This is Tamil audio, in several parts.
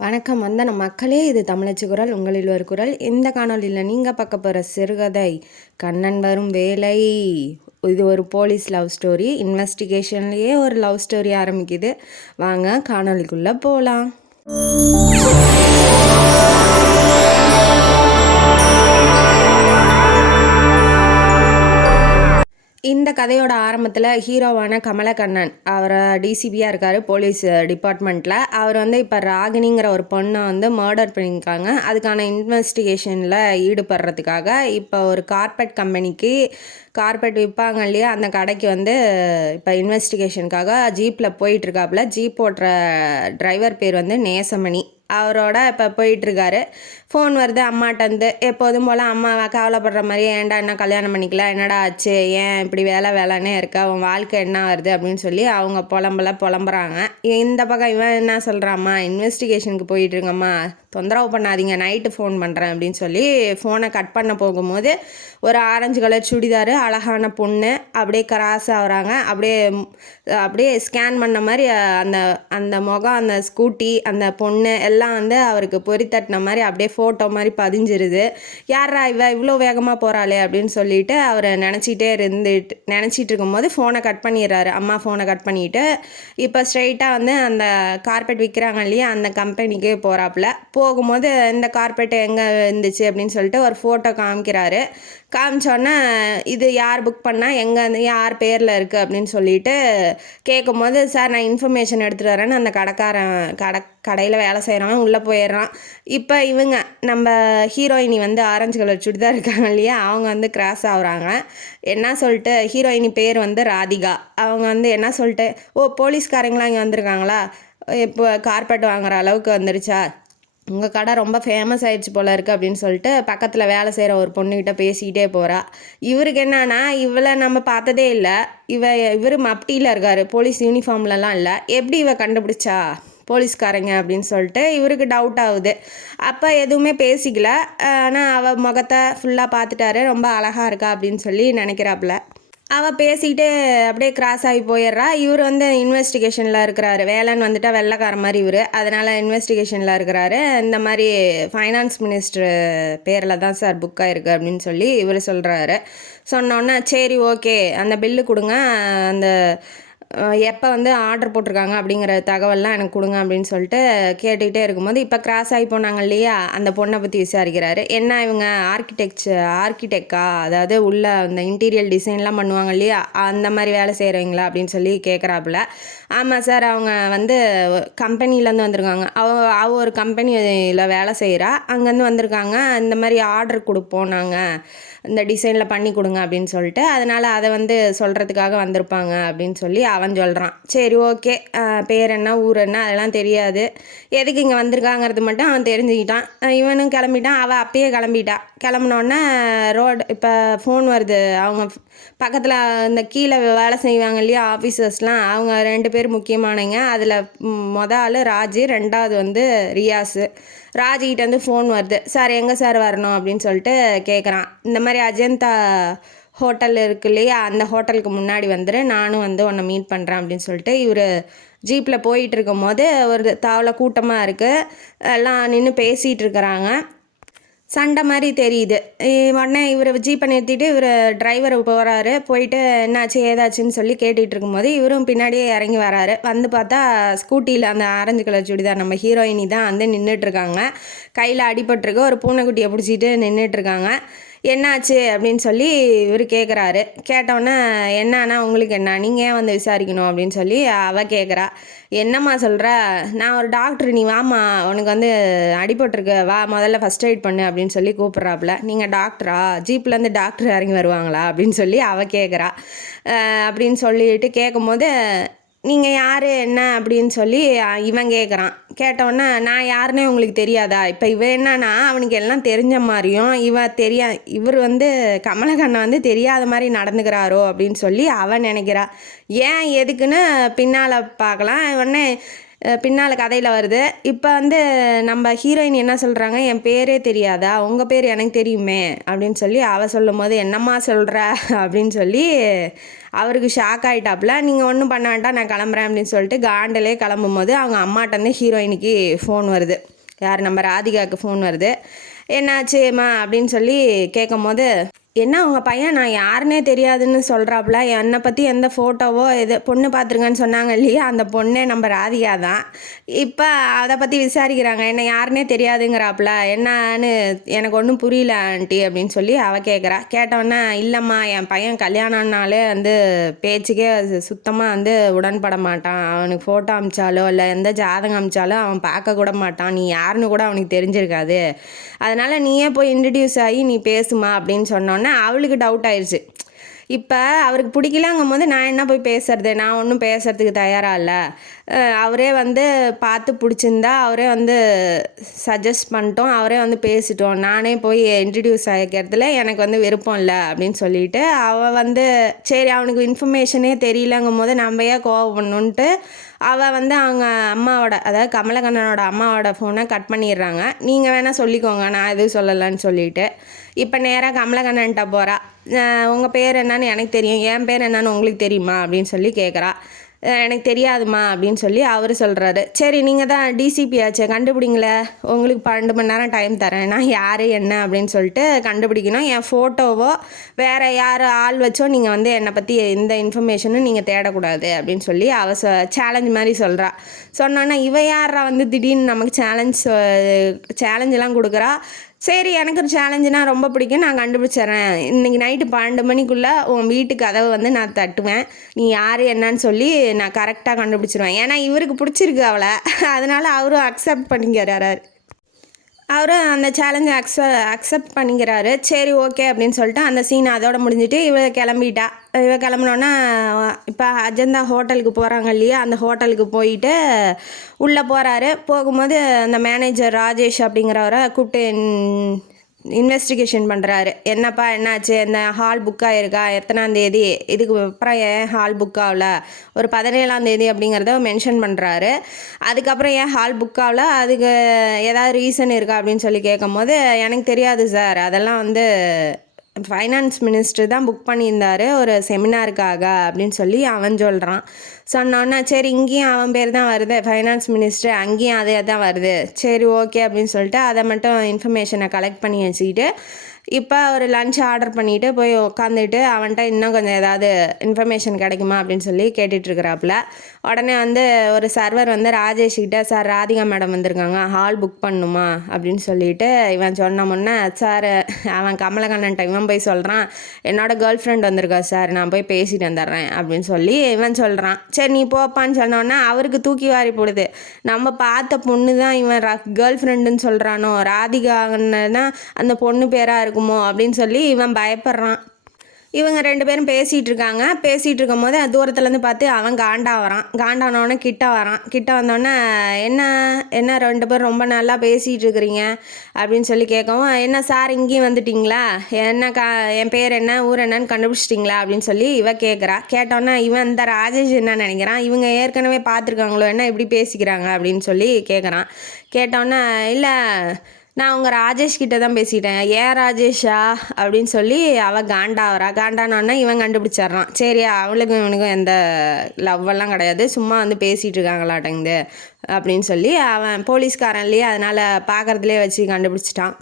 வணக்கம் வந்தன மக்களே, இது தமிழச்சி குரல், உங்களில் ஒரு குரல். இந்த காணொலியில் நீங்கள் பார்க்க போகிற சிறுகதை கண்ணன் வரும் வேலை. இது ஒரு போலீஸ் லவ் ஸ்டோரி. இன்வெஸ்டிகேஷன்லேயே ஒரு லவ் ஸ்டோரி ஆரம்பிக்குது. வாங்க காணொலிக்குள்ளே போகலாம். இந்த கதையோட ஆரம்பத்தில் ஹீரோவான கமலக்கண்ணன் அவர் டிசிபியாக இருக்கார் போலீஸ் டிபார்ட்மெண்ட்டில். அவர் இப்போ ராகினிங்கிற ஒரு பொண்ணை மர்டர் பண்ணியிருக்காங்க. அதுக்கான இன்வெஸ்டிகேஷனில் ஈடுபடுறதுக்காக இப்போ ஒரு கார்பெட் கம்பெனிக்கு கார்பெட் விற்பாங்க இல்லையா, அந்த கடைக்கு இப்போ இன்வெஸ்டிகேஷனுக்காக ஜீப்பில் போயிட்டுருக்காப்புல. ஜீப் ஓட்டுற டிரைவர் பேர் நேசமணி. அவரோட இப்போ போயிட்டுருக்காரு. ஃபோன் வருது அம்மாட்டந்து. எப்போதும் போல் அம்மா கவலைப்படுற மாதிரி, ஏன்டா என்ன கல்யாணம் பண்ணிக்கலாம், என்னடா ஆச்சு, ஏன் இப்படி வேலைன்னே இருக்கா, அவன் வாழ்க்கை என்ன வருது அப்படின்னு சொல்லி அவங்க புலம்புறாங்க. இந்த பக்கம் இவன் என்ன சொல்கிறாம்மா, இன்வெஸ்டிகேஷனுக்கு போயிட்டுருங்கம்மா, தொந்தரவு பண்ணாதீங்க, நைட்டு ஃபோன் பண்ணுறேன் அப்படின்னு சொல்லி ஃபோனை கட் பண்ண போகும்போது ஒரு ஆரஞ்சு கலர் சுடிதார் அழகான பொண்ணு அப்படியே கிராஸ் ஆகுறாங்க. அப்படியே ஸ்கேன் பண்ண மாதிரி அந்த அந்த முகம், அந்த ஸ்கூட்டி, அந்த பொண்ணு எல்லாம் அவருக்கு பொறித்தட்டின மாதிரி அப்படியே ஃபோட்டோ மாதிரி பதிஞ்சிருது. யாரா இவ்வளோ வேகமாக போகிறாளே அப்படின்னு சொல்லிட்டு அவர் நினச்சிட்டு இருக்கும்போது ஃபோனை கட் பண்ணிடுறாரு. அம்மா ஃபோனை கட் பண்ணிவிட்டு இப்போ ஸ்ட்ரெயிட்டாக அந்த கார்பெட் விற்கிறாங்க இல்லையா, அந்த கம்பெனிக்கு போகிறாப்புல. போகும்போது இந்த கார்பெட் எங்கே இருந்துச்சு அப்படின்னு சொல்லிட்டு ஒரு ஃபோட்டோ காமிக்கிறாரு. காமிச்சோன்னே இது யார் புக் பண்ணால், எங்கே யார் பேரில் இருக்குது அப்படின்னு சொல்லிட்டு கேட்கும்போது, சார் நான் இன்ஃபர்மேஷன் எடுத்துகிட்டு வரேன்னு அந்த கடையில் வேலை செய்கிறவன் உள்ளே போயிடுறான். இப்போ இவங்க நம்ம ஹீரோயினி ஆரஞ்சு கலர் சுடிதார் இருக்காங்க இல்லையா, அவங்க கிராஸ் ஆகுறாங்க. என்ன சொல்லிட்டு, ஹீரோயினி பேர் ராதிகா. அவங்க என்ன சொல்லிட்டு, ஓ போலீஸ்காரங்களாம் இங்கே வந்திருக்காங்களா, இப்போ கார்பெட் வாங்குற அளவுக்கு வந்துருச்சா, உங்கள் கடை ரொம்ப ஃபேமஸ் ஆகிடுச்சு போல இருக்குது அப்படின்னு சொல்லிட்டு பக்கத்தில் வேலை செய்கிற ஒரு பொண்ணுக்கிட்ட பேசிக்கிட்டே போகிறா. இவருக்கு என்னன்னா, இவளை நம்ம பார்த்ததே இல்லை, இவர் மப்டியில் இருக்கார், போலீஸ் யூனிஃபார்ம்லலாம் இல்லை, எப்படி இவ கண்டுபிடிச்சா போலீஸ்காரங்க அப்படின்னு சொல்லிட்டு இவருக்கு டவுட் ஆகுது. அப்போ எதுவுமே பேசிக்கல, ஆனால் அவள் முகத்தை ஃபுல்லாக பார்த்துட்டாரு, ரொம்ப அழகாக இருக்கா அப்படின்னு சொல்லி நினைக்கிறாப்புல. அவள் பேசிக்கிட்டு அப்படியே கிராஸ் ஆகி போயிடுறா. இவர் இன்வெஸ்டிகேஷனில் இருக்கிறாரு. வேலைன்னு வந்துட்டால் வெள்ளைக்கார மாதிரி இவர், அதனால் இன்வெஸ்டிகேஷனில் இருக்கிறாரு. இந்த மாதிரி ஃபைனான்ஸ் மினிஸ்டர் பேரில் தான் சார் புக் ஆகிருக்கு அப்படின்னு சொல்லி இவர் சொல்கிறாரு. சொன்னோன்னே சரி ஓகே, அந்த பில்லு கொடுங்க, அந்த எப்போ ஆர்டர் போட்டிருக்காங்க அப்படிங்கிற தகவல்லாம் எனக்கு கொடுங்க அப்படின்னு சொல்லிட்டு கேட்டுக்கிட்டே இருக்கும்போது இப்போ கிராஸ் ஆகி போனாங்க இல்லையா, அந்த பொண்ணை பற்றி விசாரிக்கிறாரு. என்ன இவங்க ஆர்கிடெக்டா, அதாவது உள்ள அந்த இன்டீரியல் டிசைன்லாம் பண்ணுவாங்க இல்லையா, அந்த மாதிரி வேலை செய்கிறவங்களா அப்படின்னு சொல்லி கேட்குறாப்புல. ஆமாம் சார், அவங்க கம்பெனிலேருந்து வந்திருக்காங்க. அவ ஒரு கம்பெனியில் வேலை செய்கிறா, அங்கேருந்து வந்திருக்காங்க. இந்த மாதிரி ஆர்டர் கொடுப்போம் நாங்கள், இந்த டிசைனில் பண்ணி கொடுங்க அப்படின்னு சொல்லிட்டு, அதனால் அதை சொல்கிறதுக்காக வந்திருப்பாங்க அப்படின்னு சொல்லி அவன் சொல்கிறான். சரி ஓகே, பேர் என்ன ஊர் என்ன அதெல்லாம் தெரியாது, எதுக்கு இங்கே வந்திருக்காங்கிறது மட்டும் அவன் தெரிஞ்சுக்கிட்டான். இவனும் கிளம்பிட்டான், அவள் அப்பயே கிளம்பினோடனே இப்போ ஃபோன் வருது. அவங்க பக்கத்தில் இந்த கீழே வேலை செய்வாங்க இல்லையா ஆஃபீஸர்ஸ்லாம், அவங்க 2 பேர் முக்கியமானங்க. அதில் ஆள் ராஜு, 2வது ரியாஸு. ராஜிக்கிட்டேருந்து ஃபோன் வருது. சார் எங்கே சார் வரணும் அப்படின்னு சொல்லிட்டு கேட்குறான். இந்த மாதிரி அஜந்தா ஹோட்டல் இருக்கு இல்லையா, அந்த ஹோட்டலுக்கு முன்னாடி வந்துரு, நானும் உன்னை மீட் பண்ணுறேன் அப்படின்னு சொல்லிட்டு இவர் ஜீப்பில் போயிட்டு இருக்கும் போது ஒரு தாவலை கூட்டமாக இருக்குது, எல்லாம் நின்று பேசிகிட்டு இருக்கிறாங்க. சண்டை மாதிரி தெரியுது. உடனே இவர் ஜீப்பை நிறுத்திட்டு இவர் டிரைவர் போகிறாரு. போயிட்டு என்னாச்சு ஏதாச்சுன்னு சொல்லி கேட்டுகிட்டு இருக்கும்போது இவரும் பின்னாடியே இறங்கி வராரு. பார்த்தா ஸ்கூட்டியில் அந்த ஆரஞ்சு கலர் சுடிதார் நம்ம ஹீரோயினி தான் நின்றுட்டுருக்காங்க. கையில் அடிபட்டிருக்கு, ஒரு பூனைக்குட்டியை பிடிச்சிட்டு நின்றுட்டுருக்காங்க. என்னாச்சு அப்படின்னு சொல்லி இவர் கேட்குறாரு. கேட்டோன்னே என்னன்னா உங்களுக்கு என்ன, நீங்கள் ஏன் விசாரிக்கணும் அப்படின்னு சொல்லி அவள் கேட்குறா. என்னம்மா சொல்கிற, நான் ஒரு டாக்டர், நீ வாம்மா, உனக்கு அடிபட்டிருக்கு, வா முதல்ல ஃபஸ்ட் எய்ட் பண்ணு அப்படின்னு சொல்லி கூப்பிட்றாப்புல. நீங்கள் டாக்டரா, ஜீப்லேருந்து டாக்டர் இறங்கி வருவாங்களா அப்படின்னு சொல்லி அவள் கேட்குறா. அப்படின்னு சொல்லிட்டு கேட்கும்போது நீங்கள் யார் என்ன அப்படின்னு சொல்லி இவன் கேட்குறான். கேட்டோன்னே நான் யாருன்னே உங்களுக்கு தெரியாதா, இப்போ இவன் என்னன்னா அவனுக்கு எல்லாம் தெரிஞ்ச மாதிரியும் இவர் கமலக்கண்ணன் தெரியாத மாதிரி நடந்துக்கிறாரோ அப்படின்னு சொல்லி அவன் நினைக்கிறா. ஏன் எதுக்குன்னு பின்னால் பார்க்கலாம். உடனே பின்னால் கதையில் வருது. இப்போ வந்து நம்ம ஹீரோயின் என்ன சொல்கிறாங்க, என் பேரே தெரியாதா, உங்கள் பேர் எனக்கு தெரியுமே அப்படின்னு சொல்லி அவள் சொல்லும் போது என்னம்மா சொல்கிற அப்படின்னு சொல்லி அவருக்கு ஷாக் ஆகிட்டாப்புல. நீங்கள் ஒன்றும் பண்ண வேண்டாம், நான் கிளம்புறேன் அப்படின்னு சொல்லிட்டு காண்டிலே கிளம்பும் போது அவங்க அம்மாட்டேருந்து ஹீரோயினுக்கு ஃபோன் வருது. யார், நம்ம ராதிகாவுக்கு ஃபோன் வருது. என்னாச்சுமா அப்படின்னு சொல்லி கேட்கும் போது, என்ன உங்கள் பையன் நான் யாருன்னே தெரியாதுன்னு சொல்கிறாப்புல, என்னை பற்றி எந்த ஃபோட்டோவோ பொண்ணு பார்த்துருங்கன்னு சொன்னாங்க இல்லையா, அந்த பொண்ணே நம்ம ராதிகா தான். இப்போ அதை பற்றி விசாரிக்கிறாங்க, என்ன யாருன்னே தெரியாதுங்கிறாப்புல, என்னன்னு எனக்கு ஒன்றும் புரியல ஆண்டி அப்படின்னு சொல்லி அவள் கேட்குறா. கேட்டோன்னே, இல்லைம்மா என் பையன் கல்யாணம்னாலே வந்து பேச்சுக்கே சுத்தமாக வந்து உடன்பட மாட்டான், அவனுக்கு ஃபோட்டோ அமிச்சாலோ இல்லை எந்த ஜாதகம் அமிச்சாலோ அவன் பார்க்க கூட மாட்டான், நீ யாருன்னு கூட அவனுக்கு தெரிஞ்சிருக்காது, அதனால் நீயே போய் இன்ட்ரடியூஸ் ஆகி நீ பேசுமா அப்படின்னு சொன்னோன்னே அவளுக்கு டவுட் ஆயிடுச்சு. இப்போ அவருக்கு பிடிக்கலங்கும் போது நான் என்ன போய் பேசுறது, நான் ஒன்றும் பேசுறதுக்கு தயாராக இல்லை. அவரே வந்து பார்த்து பிடிச்சிருந்தா அவரே வந்து சஜஸ்ட் பண்ணிட்டோம், அவரே வந்து பேசிட்டோம், நானே போய் இன்ட்ரடியூஸ் ஆகிக்கிறதுல எனக்கு வந்து விருப்பம் இல்லை அப்படின்னு சொல்லிட்டு அவள் வந்து சரி அவனுக்கு இன்ஃபர்மேஷனே தெரியலங்கும் போது நம்ம ஏன் கோவப்படணுன்ட்டு அவள் வந்து அவங்க அம்மாவோட, அதாவது கமலக்கண்ணனோட அம்மாவோட ஃபோனை கட் பண்ணிடுறாங்க. நீங்கள் வேணால் சொல்லிக்கோங்க, நான் எதுவும் சொல்லலைன்னு சொல்லிட்டு இப்போ நேராக கமலக்கண்ணன்ட்ட போகிறா. உங்கள் பேர் என்னன்னு எனக்கு தெரியும், என் பேர் என்னன்னு உங்களுக்கு தெரியுமா அப்படின்னு சொல்லி கேட்குறா. எனக்கு தெரியாதுமா அப்படின்னு சொல்லி அவர் சொல்கிறாரு. சரி நீங்கள் தான் டிசிபி ஆச்சு, கண்டுபிடிங்களே, உங்களுக்கு 12 மணி நேரம் டைம் தரேன், நான் யார் என்ன அப்படின்னு சொல்லிட்டு கண்டுபிடிக்கணும், என் ஃபோட்டோவோ வேறு யார் ஆள் வச்சோ நீங்கள் வந்து என்னை பற்றி எந்த இன்ஃபர்மேஷனும் நீங்கள் தேடக்கூடாது அப்படின்னு சொல்லி அவள் சேலஞ்ச் மாதிரி சொல்கிறா. சொன்னோன்னா இவ யாரா வந்து திடீர்னு நமக்கு சேலஞ்செலாம் கொடுக்குறா. சரி எனக்கு ஒரு சேலஞ்சுனா ரொம்ப பிடிக்கும், நான் கண்டுபிடிச்சிட்றேன், இன்றைக்கி நைட்டு 12 மணிக்குள்ளே உன் வீட்டு கதவை வந்து நான் தட்டுவேன், நீ யார் என்னன்னு சொல்லி நான் கரெக்டாக கண்டுபிடிச்சிருவேன். ஏன்னா இவருக்கு பிடிச்சிருக்கு அவளை, அதனால் அவரும் அக்செப்ட் பண்ணிக்கிறாரு. அவரும் அந்த சேலஞ்சை அக்செப்ட் பண்ணிக்கிறாரு. சரி ஓகே அப்படின்னு சொல்லிட்டு அந்த சீன் அதோட முடிஞ்சிட்டு இவ கிளம்பிட்டா. இவ கிளம்பினோன்னா இப்போ அஜந்தா ஹோட்டலுக்கு போகிறாங்க இல்லையா, அந்த ஹோட்டலுக்கு போயிட்டு உள்ளே போகிறாரு. போகும்போது அந்த மேனேஜர் ராஜேஷ் அப்படிங்கிறவரை கூப்பிட்டு இன்வெஸ்டிகேஷன் பண்ணுறாரு. என்னப்பா என்னாச்சு, இந்த ஹால் புக் ஆகிருக்கா, எத்தனாந்தேதி, இதுக்கு அப்புறம் ஏன் ஹால் புக் ஆகல, ஒரு 17ஆந்தேதி அப்படிங்கிறத மென்ஷன் பண்ணுறாரு. அதுக்கப்புறம் ஏன் ஹால் புக் ஆகல, அதுக்கு ஏதாவது ரீசன் இருக்கா அப்படின்னு சொல்லி கேட்கும் போது எனக்கு தெரியாது சார், அதெல்லாம் வந்து ஃபைனான்ஸ் மினிஸ்டர் தான் புக் பண்ணியிருந்தார் ஒரு செமினாருக்காக அப்படின்னு சொல்லி அவன் சொல்கிறான். சொன்னோன்னா சரி இங்கேயும் அவன் பேர் தான் வருது ஃபைனான்ஸ் மினிஸ்டர், அங்கேயும் அதே தான் வருது, சரி ஓகே அப்படின்னு சொல்லிட்டு அதை மட்டும் இன்ஃபர்மேஷனை கலெக்ட் பண்ணி வச்சுக்கிட்டு இப்போ ஒரு லன்ச் ஆர்டர் பண்ணிவிட்டு போய் உட்காந்துட்டு அவன்கிட்ட இன்னும் கொஞ்சம் ஏதாவது இன்ஃபர்மேஷன் கிடைக்குமா அப்படின்னு சொல்லி கேட்டுட்ருக்குறாப்புல. உடனே வந்து ஒரு சர்வர் வந்து ராஜேஷ்கிட்ட, சார் ராதிகா மேடம் வந்திருக்காங்க, ஹால் புக் பண்ணுமா அப்படின்னு சொல்லிட்டு இவன் சொன்ன முன்னே, சார் அவன் கமலக்கண்ணன்ட்ட இவன் போய் சொல்கிறான், என்னோட கேர்ள் ஃப்ரெண்ட் வந்திருக்கா சார், நான் போய் பேசிட்டு வந்துடுறேன் அப்படின்னு சொல்லி இவன் சொல்கிறான். சரி நீ போப்பான்னு சொன்னோன்னா அவருக்கு தூக்கி வாரி போடுது, நம்ம பார்த்த பொண்ணு தான் இவன் கேர்ள் ஃப்ரெண்டுன்னு சொல்கிறானோ, ராதிகான்னா அந்த பொண்ணு பேராக இருக்குமோ அப்படின்னு சொல்லி இவன் பயப்படுறான். இவங்க 2 பேரும் பேசிகிட்டு இருக்காங்க. பேசிகிட்டு இருக்கும் போது தூரத்துலேருந்து பார்த்து அவன் காண்டானோடனே கிட்ட வரான். கிட்ட வந்தோடனே என்ன 2 பேரும் ரொம்ப நல்லா பேசிகிட்டு இருக்கிறீங்க அப்படின்னு சொல்லி கேட்கவும், என்ன சார் இங்கேயும் வந்துட்டிங்களா, என் பேர் என்ன, ஊர் என்னன்னு கண்டுபிடிச்சிட்டிங்களா அப்படின்னு சொல்லி இவ கேட்குறா. கேட்டோன்னே இவன் இந்த ராஜேஷ் என்ன நினைக்கிறான், இவங்க ஏற்கனவே பார்த்துருக்காங்களோ என்ன இப்படி பேசிக்கிறாங்க அப்படின்னு சொல்லி கேட்குறான். கேட்டோன்னே இல்லை நான் உங்கள் ராஜேஷ்கிட்ட தான் பேசிட்டேன், ஏன் ராஜேஷா அப்படின்னு சொல்லி அவள் காண்டானோன்னா இவன் கண்டுபிடிச்சிட்றான். சரி அவளுக்கும் இவனுக்கும் எந்த லவ்வெல்லாம் கிடையாது, சும்மா வந்து பேசிகிட்டு இருக்காங்களாட்டங்குது அப்படின்னு சொல்லி அவன் போலீஸ்காரன் இல்லையா, அதனால் பார்க்குறதுலே வச்சு கண்டுபிடிச்சிட்டான்.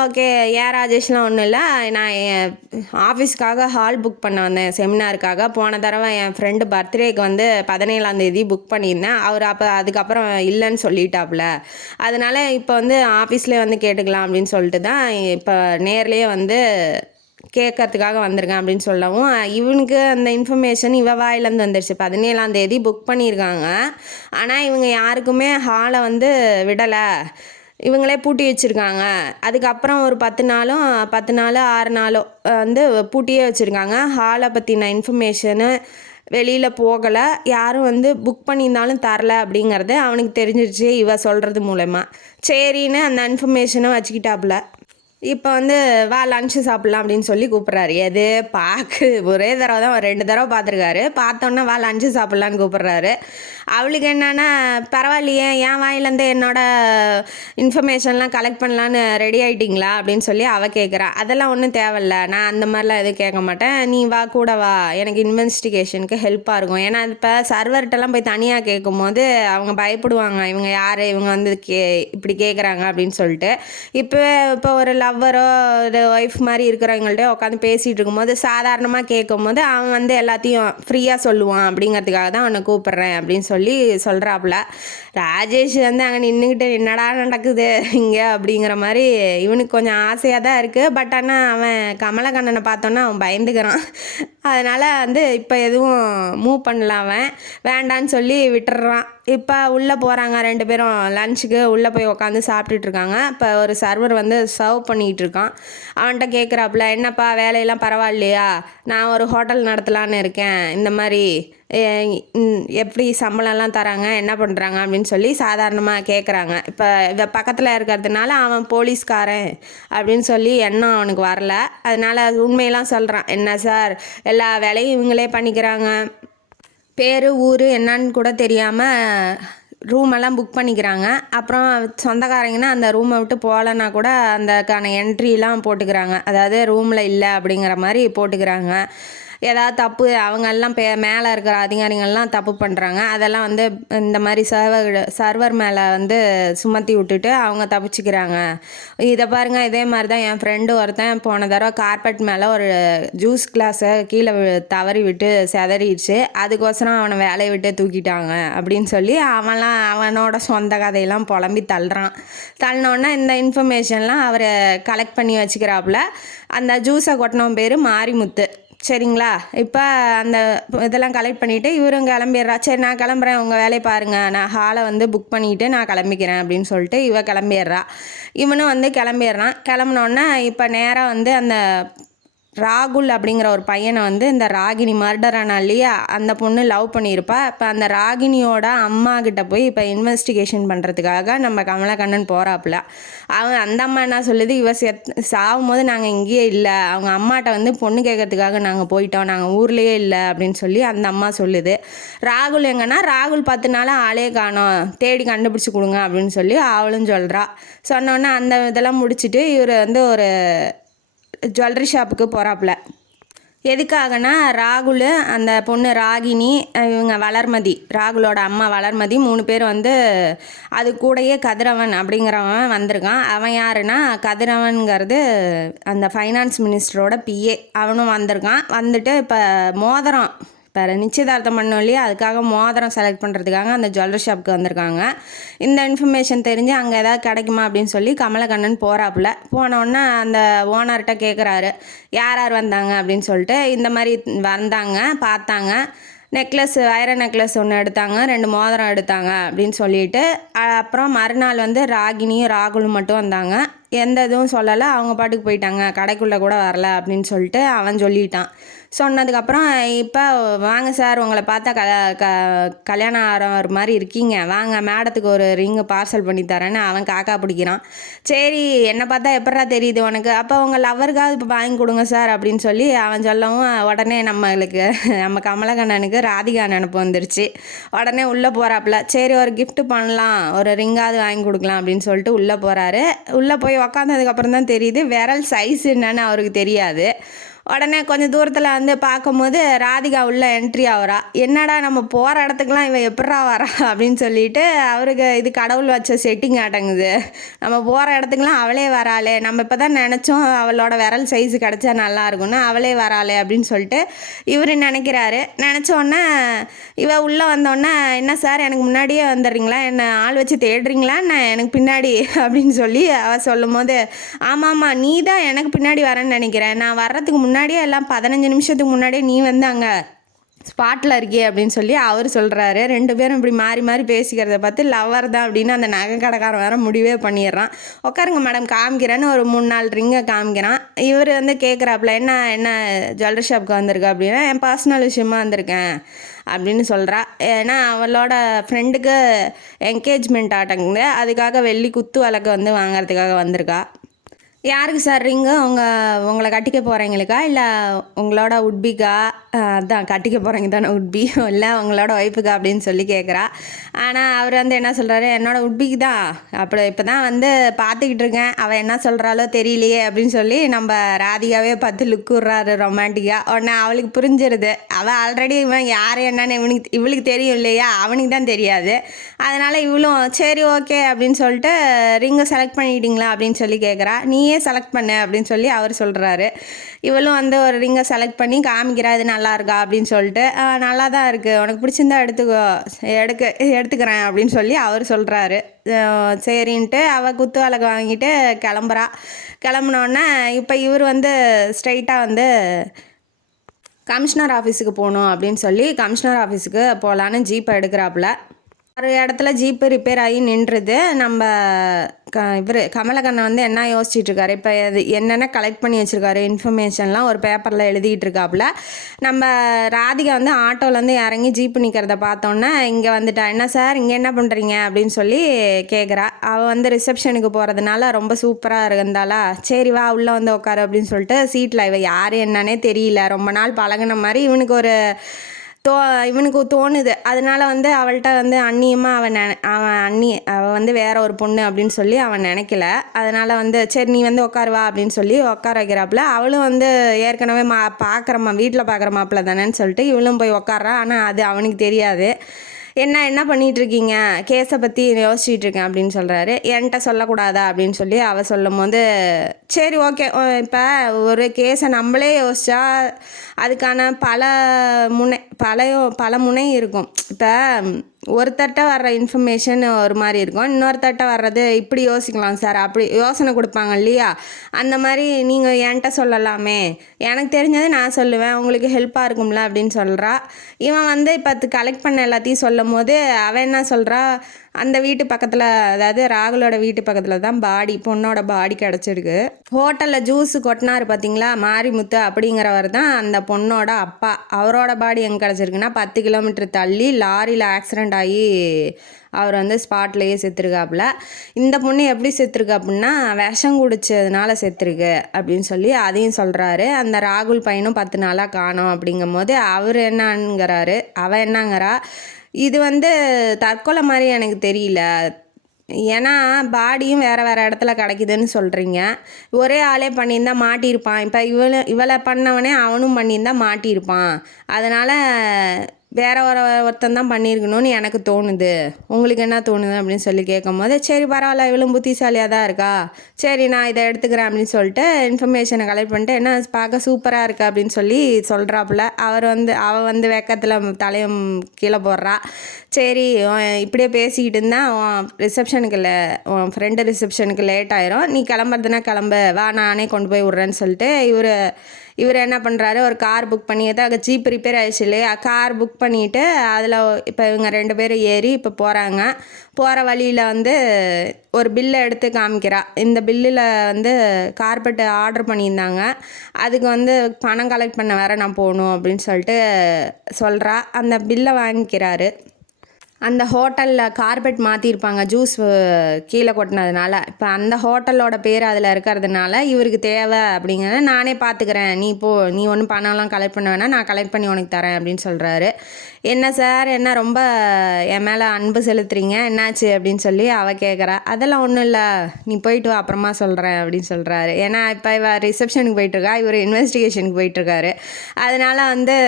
ஓகே ஏன் ராஜேஷ்லாம் ஒன்றும் இல்லை, நான் என் ஆஃபீஸ்க்காக ஹால் புக் பண்ண வந்தேன் செமினாருக்காக. போன தடவை என் ஃப்ரெண்டு பர்த்டேக்கு வந்து 17ஆந்தேதி புக் பண்ணியிருந்தேன், அவர் அதுக்கப்புறம் இல்லைன்னு சொல்லிட்டாப்புல, அதனால் இப்போ வந்து ஆஃபீஸ்லேயே வந்து கேட்டுக்கலாம் அப்படின்னு சொல்லிட்டு தான் இப்போ நேர்லேயே வந்து கேட்கறதுக்காக வந்திருக்கேன் அப்படின்னு சொல்லவும், இவனுக்கு அந்த இன்ஃபர்மேஷன் இவ வாயிலேருந்து வந்துடுச்சு. 17ஆந்தேதி புக் பண்ணியிருக்காங்க, ஆனால் இவங்க யாருக்குமே ஹாலை வந்து விடலை, இவங்களே பூட்டி வச்சுருக்காங்க. அதுக்கப்புறம் ஒரு 10 நாளோ 6 நாளோ வந்து பூட்டியே வச்சுருக்காங்க. ஹாலை பற்றின இன்ஃபர்மேஷனு வெளியில் போகலை, யாரும் வந்து புக் பண்ணியிருந்தாலும் தரல அப்படிங்கிறது அவனுக்கு தெரிஞ்சிருச்சு இவ சொல்கிறது மூலமா. சரின்னு அந்த இன்ஃபர்மேஷனை வச்சுக்கிட்டாப்புல. இப்போ வந்து வா லன்ச்சு சாப்பிட்லாம் அப்படின்னு சொல்லி கூப்பிட்றாரு. எது ஒரே தடவை தான் 2 தடவை பார்த்துருக்காரு. பார்த்தோன்னே வா லன்ச்சு சாப்பிட்லான்னு கூப்பிட்றாரு. அவளுக்கு என்னன்னா பரவாயில்லையே என் வாயிலேருந்து என்னோட இன்ஃபர்மேஷன்லாம் கலெக்ட் பண்ணலான்னு ரெடி ஆகிட்டிங்களா அப்படின்னு சொல்லி அவள் கேட்குறா. அதெல்லாம் ஒன்றும் தேவையில்ல, நான் அந்த மாதிரிலாம் எதுவும் கேட்க மாட்டேன், நீ வா கூட வா, எனக்கு இன்வெஸ்டிகேஷனுக்கு ஹெல்ப்பாக இருக்கும். ஏன்னா இப்போ சர்வர்கிட்டலாம் போய் தனியாக கேட்கும்போது அவங்க பயப்படுவாங்க, இவங்க யார், இவங்க வந்து இப்படி கேட்குறாங்க அப்படின்னு சொல்லிட்டு. இப்போ ஒரு லவ்வரோ ஒரு ஒய்ஃப் மாதிரி இருக்கிறவங்கள்ட்ட உட்காந்து பேசிகிட்டு இருக்கும்போது சாதாரணமாக கேட்கும்போது அவன் வந்து எல்லாத்தையும் ஃப்ரீயாக சொல்லுவான் அப்படிங்கிறதுக்காக தான் அவனை கூப்பிட்றேன் அப்படின்னு சொல்லி சொல்கிறாப்புல. ராஜேஷ் வந்து அங்கே நின்றுக்கிட்டு என்னடா நடக்குது இங்கே அப்படிங்கிற மாதிரி இவனுக்கு கொஞ்சம் ஆசையாக தான் இருக்குது. பட் ஆனால் அவன் கமலக்கண்ணனை பார்த்தோன்னா அவன் பயந்துக்கிறான். அதனால் வந்து இப்போ எதுவும் மூவ் பண்ணல, அவன் வேண்டான்னு சொல்லி விட்டுறான். இப்போ உள்ளே போகிறாங்க 2 பேரும் லஞ்சுக்கு. உள்ளே போய் உட்காந்து சாப்பிட்டுட்ருக்காங்க. இப்போ ஒரு சர்வர் வந்து சர்வ் பண்ணிகிட்டு இருக்கான். அவன்கிட்ட கேட்குறாப்புல, என்னப்பா வேலையெல்லாம் பரவாயில்லையா, நான் ஒரு ஹோட்டல் நடத்தலான்னு இருக்கேன், இந்த மாதிரி எப்படி சம்பளம்லாம் தராங்க, என்ன பண்ணுறாங்க அப்படின்னு சொல்லி சாதாரணமாக கேட்குறாங்க. இப்போ இவ பக்கத்தில் இருக்கிறதுனால அவன் போலீஸ்காரன் அப்படின்னு சொல்லி எண்ணம் அவனுக்கு வரல. அதனால் உண்மையெல்லாம் சொல்கிறான். என்ன சார், எல்லா வேலையும் இவங்களே பண்ணிக்கிறாங்க, பேர் ஊர் என்னன்னு கூட தெரியாமல் ரூமெல்லாம் புக் பண்ணிக்கிறாங்க. அப்புறம் சொந்தக்காரங்கன்னா அந்த ரூமை விட்டு போகலன்னா கூட அந்தக்கான என்ட்ரிலாம் போட்டுக்கிறாங்க, அதாவது ரூமில் இல்லை அப்படிங்கிற மாதிரி போட்டுக்கிறாங்க. ஏதாவது தப்பு அவங்கெல்லாம் மேலே இருக்கிற அதிகாரிகள்லாம் தப்பு பண்ணுறாங்க, அதெல்லாம் வந்து இந்த மாதிரி சர்வர் மேலே வந்து சுமத்தி விட்டுட்டு அவங்க தப்பிச்சுக்கிறாங்க. இதை பாருங்கள், இதே மாதிரி தான் என் ஃப்ரெண்டு ஒருத்தன் போன தடவை கார்பெட் மேலே ஒரு ஜூஸ் கிளாஸை கீழே தவறி விட்டு செதறிடுச்சு, அதுக்கோசரம் அவனை வேலையை விட்டு தூக்கிட்டாங்க அப்படின்னு சொல்லி அவனோட சொந்த கதையெல்லாம் புலம்பி தள்ளினோடனே இந்த இன்ஃபர்மேஷன்லாம் அவர் கலெக்ட் பண்ணி வச்சுக்கிறாப்புல. அந்த ஜூஸை கொட்டினவன் பேர் மாரிமுத்து, சரிங்களா? இப்போ அந்த இதெல்லாம் கலெக்ட் பண்ணிவிட்டு இவரும் கிளம்பிடுறா. சரி நான் கிளம்புறேன், உங்கள் வேலையை பாருங்கள், நான் ஹாலை வந்து புக் பண்ணிவிட்டு நான் கிளம்பிக்கிறேன் அப்படின்னு சொல்லிட்டு இவ கிளம்பிடுறா. இவனும் வந்து கிளம்பிடுறான். கிளம்புனோடனே இப்போ நேராக வந்து அந்த ராகுல் அப்படிங்கிற ஒரு பையனை வந்து இந்த ராகினி மர்டர் ஆனா இல்லையா, அந்த பொண்ணு லவ் பண்ணியிருப்பா. இப்போ அந்த ராகினியோட அம்மா கிட்ட போய் இப்போ இன்வெஸ்டிகேஷன் பண்ணுறதுக்காக நம்ம கமலக்கண்ணன் போகிறாப்புல. அந்த அம்மா என்ன சொல்லுது, இவ சாகும் போது நாங்கள் இங்கேயே இல்லை, அவங்க அம்மாட்ட வந்து பொண்ணு கேட்கறதுக்காக நாங்கள் போயிட்டோம், நாங்கள் ஊர்லேயே இல்லை அப்படின்னு சொல்லி அந்த அம்மா சொல்லுது. ராகுல் எங்கன்னா, ராகுல் 10 நாளாக ஆளே காணோம், தேடி கண்டுபிடிச்சி கொடுங்க அப்படின்னு சொல்லி அவளும் சொல்கிறா. சொன்னோன்னே அந்த இதெல்லாம் முடிச்சுட்டு இவர் வந்து ஒரு ஜுவல்லரி ஷாப்புக்கு போகிறாப்புல. எதுக்காகனா ராகுல், அந்த பொண்ணு ராகினி, இவங்க வளர்மதி, ராகுலோட அம்மா வளர்மதி, 3 பேர் வந்து அது கூடயே கதிரவன் அப்படிங்கிறவன் வந்திருக்கான். அவன் யாருன்னா, கதிரவன்கிறது அந்த ஃபைனான்ஸ் மினிஸ்டரோட பிஏ, அவனும் வந்திருக்கான். வந்துட்டு இப்போ மோதிரம் நிச்சயதார்த்தம் பண்ணோம் இல்லையா, அதுக்காக மோதிரம் செலக்ட் பண்ணுறதுக்காக அந்த ஜுவல்லரி ஷாப்புக்கு வந்திருக்காங்க. இந்த இன்ஃபர்மேஷன் தெரிஞ்சு அங்கே ஏதாவது கிடைக்குமா அப்படின்னு சொல்லி கமலக்கண்ணன் போகிறாப்புல. போனோடனே அந்த ஓனர்கிட்ட கேட்குறாரு, யார் யார் வந்தாங்க அப்படின்னு சொல்லிட்டு. இந்த மாதிரி வந்தாங்க, பார்த்தாங்க, நெக்லஸ், வைர நெக்லஸ் ஒன்று எடுத்தாங்க, 2 மோதிரம் எடுத்தாங்க அப்படின்னு சொல்லிட்டு. அப்புறம் மறுநாள் வந்து ராகினியும் ராகுலும் மட்டும் வந்தாங்க, எந்த இதுவும் சொல்லலை, அவங்க பாட்டுக்கு போயிட்டாங்க, கடைக்குள்ளே கூட வரல அப்படின்னு சொல்லிட்டு அவன் சொல்லிட்டான். சொன்னதுக்கப்புறம் இப்போ வாங்க சார், உங்களை பார்த்தா கல்யாணம் ஆகிற மாதிரி இருக்கீங்க, வாங்க மேடத்துக்கு ஒரு ரிங்கு பார்சல் பண்ணி தரேன்னு அவன் காக்கா பிடிக்கிறான். சரி என்னை பார்த்தா எப்படா தெரியுது உனக்கு, அப்போ உங்கள் லவ்வருக்காவது இப்போ வாங்கி கொடுங்க சார் அப்படின்னு சொல்லி அவன் சொல்லவும் உடனே நம்ம கமலக்கண்ணனுக்கு ராதிகா நினப்பு வந்துருச்சு. உடனே உள்ளே போகிறாப்புல. சரி ஒரு கிஃப்ட் பண்ணலாம், ஒரு ரிங்காவது வாங்கி கொடுக்கலாம் அப்படின்னு சொல்லிட்டு உள்ளே போகிறாரு. உள்ளே போய் உக்காந்ததுக்கப்புறம் தான் தெரியுது விரல் சைஸ் என்னன்னு அவருக்கு தெரியாது. உடனே கொஞ்சம் தூரத்தில் வந்து பார்க்கும்போது ராதிகா உள்ள என்ட்ரி ஆகிறா. என்னடா நம்ம போகிற இடத்துக்குலாம் இவன் எப்படா வரா அப்படின்னு சொல்லிட்டு அவருக்கு இது கடவுள் வச்ச செட்டிங் ஆட்டங்குது. நம்ம போகிற இடத்துக்குலாம் அவளே வராளே, நம்ம இப்போ தான் நினச்சோம் அவளோட விரல் சைஸு கிடச்சா நல்லா இருக்கும்னு, அவளே வராளே அப்படின்னு சொல்லிட்டு இவர் நினைக்கிறாரு. நினச்சோடனே இவ உள்ளே வந்தோடனே, என்ன சார் எனக்கு முன்னாடியே வந்துடுறீங்களா, என்னை ஆள் வச்சு தேடுறீங்களா என்ன எனக்கு பின்னாடி அப்படின்னு சொல்லி அவள் சொல்லும் போது, ஆமாம்மா நீ தான் எனக்கு பின்னாடி வரேன்னு நினைக்கிறேன், நான் வர்றதுக்கு முன்னாடியே எல்லாம் 15 நிமிஷத்துக்கு முன்னாடியே நீ வந்து அங்கே ஸ்பாட்டில் இருக்கே அப்படின்னு சொல்லி அவர் சொல்கிறாரு. 2 பேரும் இப்படி மாறி மாறி பேசிக்கிறத பார்த்து லவ்வர் தான் அப்படின்னு அந்த நகை கடைக்காரன் வேறு முடிவே பண்ணிடுறான். உட்காருங்க மேடம் காமிக்கிறேன்னு ஒரு 3-4 ரிங்கை காமிக்கிறான். இவர் வந்து கேட்குறாப்புல, என்ன ஜுவல்லரி ஷாப்புக்கு வந்திருக்கா அப்படின்னா, என் பர்சனல் விஷயமா வந்திருக்கேன் அப்படின்னு சொல்கிறா. ஏன்னா அவளோட ஃப்ரெண்டுக்கு என்கேஜ்மெண்ட் ஆட்டங்குது, அதுக்காக வெள்ளி குத்து விளக்கு வந்து வாங்கிறதுக்காக வந்திருக்கா. யாருக்கு சார் ரிங்கு? உங்களை கட்டிக்க போகிறீங்களுக்கா இல்லை உங்களோட உட்பிக்கா? அதான் கட்டிக்க போகிறீங்க தானே உட்பி, இல்லை உங்களோட ஒய்ஃபுக்கா அப்படின்னு சொல்லி கேட்குறா. ஆனால் அவர் வந்து என்ன சொல்கிறாரு, என்னோட உட்பிக்கு தான், அப்படி இப்போ தான் வந்து பார்த்துக்கிட்டு இருக்கேன், அவள் என்ன சொல்கிறாளோ தெரியலையே அப்படின்னு சொல்லி நம்ம ராதிகாவே பார்த்து லுக் விட்றாரு ரொமான்டிக்காக. உடனே அவளுக்கு புரிஞ்சிருது, அவள் ஆல்ரெடி இவன் யார் என்னன்னு இவளுக்கு தெரியும் இல்லையா, அவனுக்கு தான் தெரியாது. அதனால் இவளும் சரி ஓகே அப்படின்னு சொல்லிட்டு ரிங்கை செலக்ட் பண்ணிக்கிட்டீங்களா அப்படின்னு சொல்லி கேட்குறா. நீயே செலக்ட் பண்ணு அப்படின்னு சொல்லி அவர் சொல்கிறாரு. இவளும் வந்து ஒரு ரிங்கை செலக்ட் பண்ணி காமிக்கிறா, இது நல்லா இருக்கா அப்படின்னு சொல்லிட்டு. நல்லா தான் இருக்குது, உனக்கு பிடிச்சிருந்தா எடுத்துக்கிறேன் அப்படின்னு சொல்லி அவர் சொல்கிறாரு. சரின்ட்டு அவள் குத்து விளக்கு வாங்கிட்டு கிளம்புறா. கிளம்புனோடனே இப்போ இவர் வந்து ஸ்ட்ரைட்டாக வந்து கமிஷனர் ஆஃபீஸுக்கு போகணும் அப்படின்னு சொல்லி கமிஷனர் ஆஃபீஸுக்கு போகலான்னு ஜீப்பை எடுக்கிறாப்புல. ஒரு இடத்துல ஜீப்பு ரிப்பேர் ஆகி நின்றுது. நம்ம இவர் கமலக்கண்ணன் வந்து என்ன யோசிச்சுட்ருக்காரு, இப்போ அது என்னென்ன கலெக்ட் பண்ணி வச்சுருக்காரு இன்ஃபர்மேஷன்லாம் ஒரு பேப்பரில் எழுதிட்டு இருக்காப்புல. நம்ம ராதிகா வந்து ஆட்டோலேருந்து இறங்கி ஜீப்பு நிற்கிறத பார்த்தோன்னே இங்கே வந்துட்டா. என்ன சார் இங்கே என்ன பண்ணுறீங்க அப்படின்னு சொல்லி கேட்குறா. அவள் வந்து ரிசப்ஷனுக்கு போகிறதுனால ரொம்ப சூப்பராக இருந்தாளா, சரி வா உள்ளே வந்து உட்காரு அப்படின்னு சொல்லிட்டு சீட்டில் இவள் யார் என்னன்னே தெரியல, ரொம்ப நாள் பழகின மாதிரி இவனுக்கு தோணுது. அதனால வந்து அவள்கிட்ட வந்து அந்நியமாக அவள் வந்து வேற ஒரு பொண்ணு அப்படின்னு சொல்லி அவன் நினைக்கல. அதனால் வந்து சரி நீ வந்து உட்காருவா அப்படின்னு சொல்லி உட்கார வைக்கிறாப்புல. அவளும் வந்து ஏற்கனவே வீட்டில் பார்க்குற மாப்பிள்ள தானேன்னு சொல்லிட்டு இவளும் போய் உட்கார்றா. ஆனால் அது அவனுக்கு தெரியாது. என்ன பண்ணிகிட்ருக்கீங்க, கேஸை பற்றி யோசிச்சுட்டு இருக்கேன் அப்படின்னு சொல்கிறாரு. என்கிட்ட சொல்லக்கூடாதா அப்படின்னு சொல்லி அவள் சொல்லும் போது சரி ஓகே, இப்போ ஒரு கேஸை நம்மளே யோசிச்சா அதுக்கான பல முனை இருக்கும். இப்போ ஒருத்தட்ட வர்ற இன்ஃபர்மேஷன் ஒரு மாதிரி இருக்கும், இன்னொருத்தட்ட வர்றது இப்படி யோசிக்கலாம் சார், அப்படி யோசனை கொடுப்பாங்க இல்லையா, அந்த மாதிரி நீங்கள் என்கிட்ட சொல்லலாமே, எனக்கு தெரிஞ்சது நான் சொல்லுவேன், உங்களுக்கு ஹெல்ப்பாக இருக்கும்ல அப்படின்னு சொல்கிறா. இவன் வந்து இப்போ கலெக்ட் பண்ண எல்லாத்தையும் சொல்லும் போது அவன் என்ன சொல்கிறா, அந்த வீட்டு பக்கத்தில், அதாவது ராகுலோட வீட்டு பக்கத்தில் தான் பொண்ணோட பாடி கிடச்சிருக்கு. ஹோட்டலில் ஜூஸு கொட்டினார் பார்த்தீங்களா மாரிமுத்து அப்படிங்கிறவர் தான் அந்த பொண்ணோட அப்பா. அவரோட பாடி எங்கே கிடச்சிருக்குன்னா 10 கிலோமீட்டர் தள்ளி லாரியில் ஆக்சிடெண்ட் ஆகி அவர் வந்து ஸ்பாட்லேயே செத்துருக்காப்புல. இந்த பொண்ணு எப்படி செத்துருக்கு அப்படின்னா விஷம் குடிச்சதுனால செத்துருக்கு அப்படின்னு சொல்லி அதையும் சொல்கிறாரு. அந்த ராகுல் பையனும் 10 நாளாக காணோம் அப்படிங்கும் போது அவர் என்னங்கிறாரு, அவன் என்னங்கிறா, இது வந்து தற்கொலை மாதிரி எனக்கு தெரியல, ஏன்னா பாடியும் வேறு இடத்துல கிடைக்குதுன்னு சொல்கிறீங்க, ஒரே ஆளே பண்ணியிருந்தா மாட்டியிருப்பான், இப்போ இவளை பண்ணவனே அவனும் பண்ணியிருந்தா மாட்டியிருப்பான், அதனால் வேற ஒருத்தன் தான் பண்ணியிருக்கணும்னு எனக்கு தோணுது, உங்களுக்கு என்ன தோணுது அப்படின்னு சொல்லி கேட்கும் போது சரி பரவாயில்ல, இவளும் புத்திசாலியாக தான் இருக்கா, சரி நான் இதை எடுத்துக்கிறேன் அப்படின்னு சொல்லிட்டு இன்ஃபர்மேஷனை கலெக்ட் பண்ணிட்டு என்ன பார்க்க சூப்பராக இருக்குது அப்படின்னு சொல்லி சொல்கிறாப்புல. அவள் வந்து வெக்கத்தில் தலையும் கீழே போடுறா. சரி இப்படியே பேசிக்கிட்டு இருந்தால் உன் ஃப்ரெண்டு ரிசப்ஷனுக்கு லேட் ஆயிரும், நீ கிளம்புறதுனா கிளம்பு வா, நானே கொண்டு போய் விட்றேன்னு சொல்லிட்டு இவர் என்ன பண்ணுறாரு, ஒரு கார் புக் பண்ணி, அங்கே ஜீப் ரிப்பேர் ஆயிடுச்சு இல்லையா, கார் புக் பண்ணிவிட்டு அதில் இப்போ இவங்க 2 பேரும் ஏறி இப்போ போகிறாங்க. போகிற வழியில் வந்து ஒரு பில்லை எடுத்து காமிக்கிறா. இந்த பில்லில் வந்து கார்பெட்டு ஆர்டர் பண்ணியிருந்தாங்க, அதுக்கு வந்து பணம் கலெக்ட் பண்ண வேறு நான் போகணும் அப்படின்னு சொல்லிட்டு சொல்கிறா. அந்த பில்லை வாங்கிக்கிறாரு. அந்த ஹோட்டலில் கார்பெட் மாற்றிருப்பாங்க ஜூஸ் கீழே கொட்டினதுனால, இப்போ அந்த ஹோட்டலோட பேர் அதில் இருக்கிறதுனால இவருக்கு தேவை அப்படிங்கிறத நானே பார்த்துக்கிறேன், நீ ஒன்றும் பணம்லாம் கலெக்ட் பண்ண வேணாம், நான் கலெக்ட் பண்ணி உனக்கு தரேன் அப்படின்னு சொல்கிறாரு. என்ன சார் என்ன ரொம்ப என் மேலே அன்பு செலுத்துறீங்க, என்னாச்சு அப்படின்னு சொல்லி அவள் கேட்குறா. அதெல்லாம் ஒன்றும் இல்லை, நீ போயிட்டு வா அப்புறமா சொல்கிறேன் அப்படின்னு சொல்கிறாரு. ஏன்னா இப்போ இவள் ரிசப்ஷனுக்கு போயிட்டுருக்கா, இவர் இன்வெஸ்டிகேஷனுக்கு போயிட்டுருக்காரு. அதனால் வந்து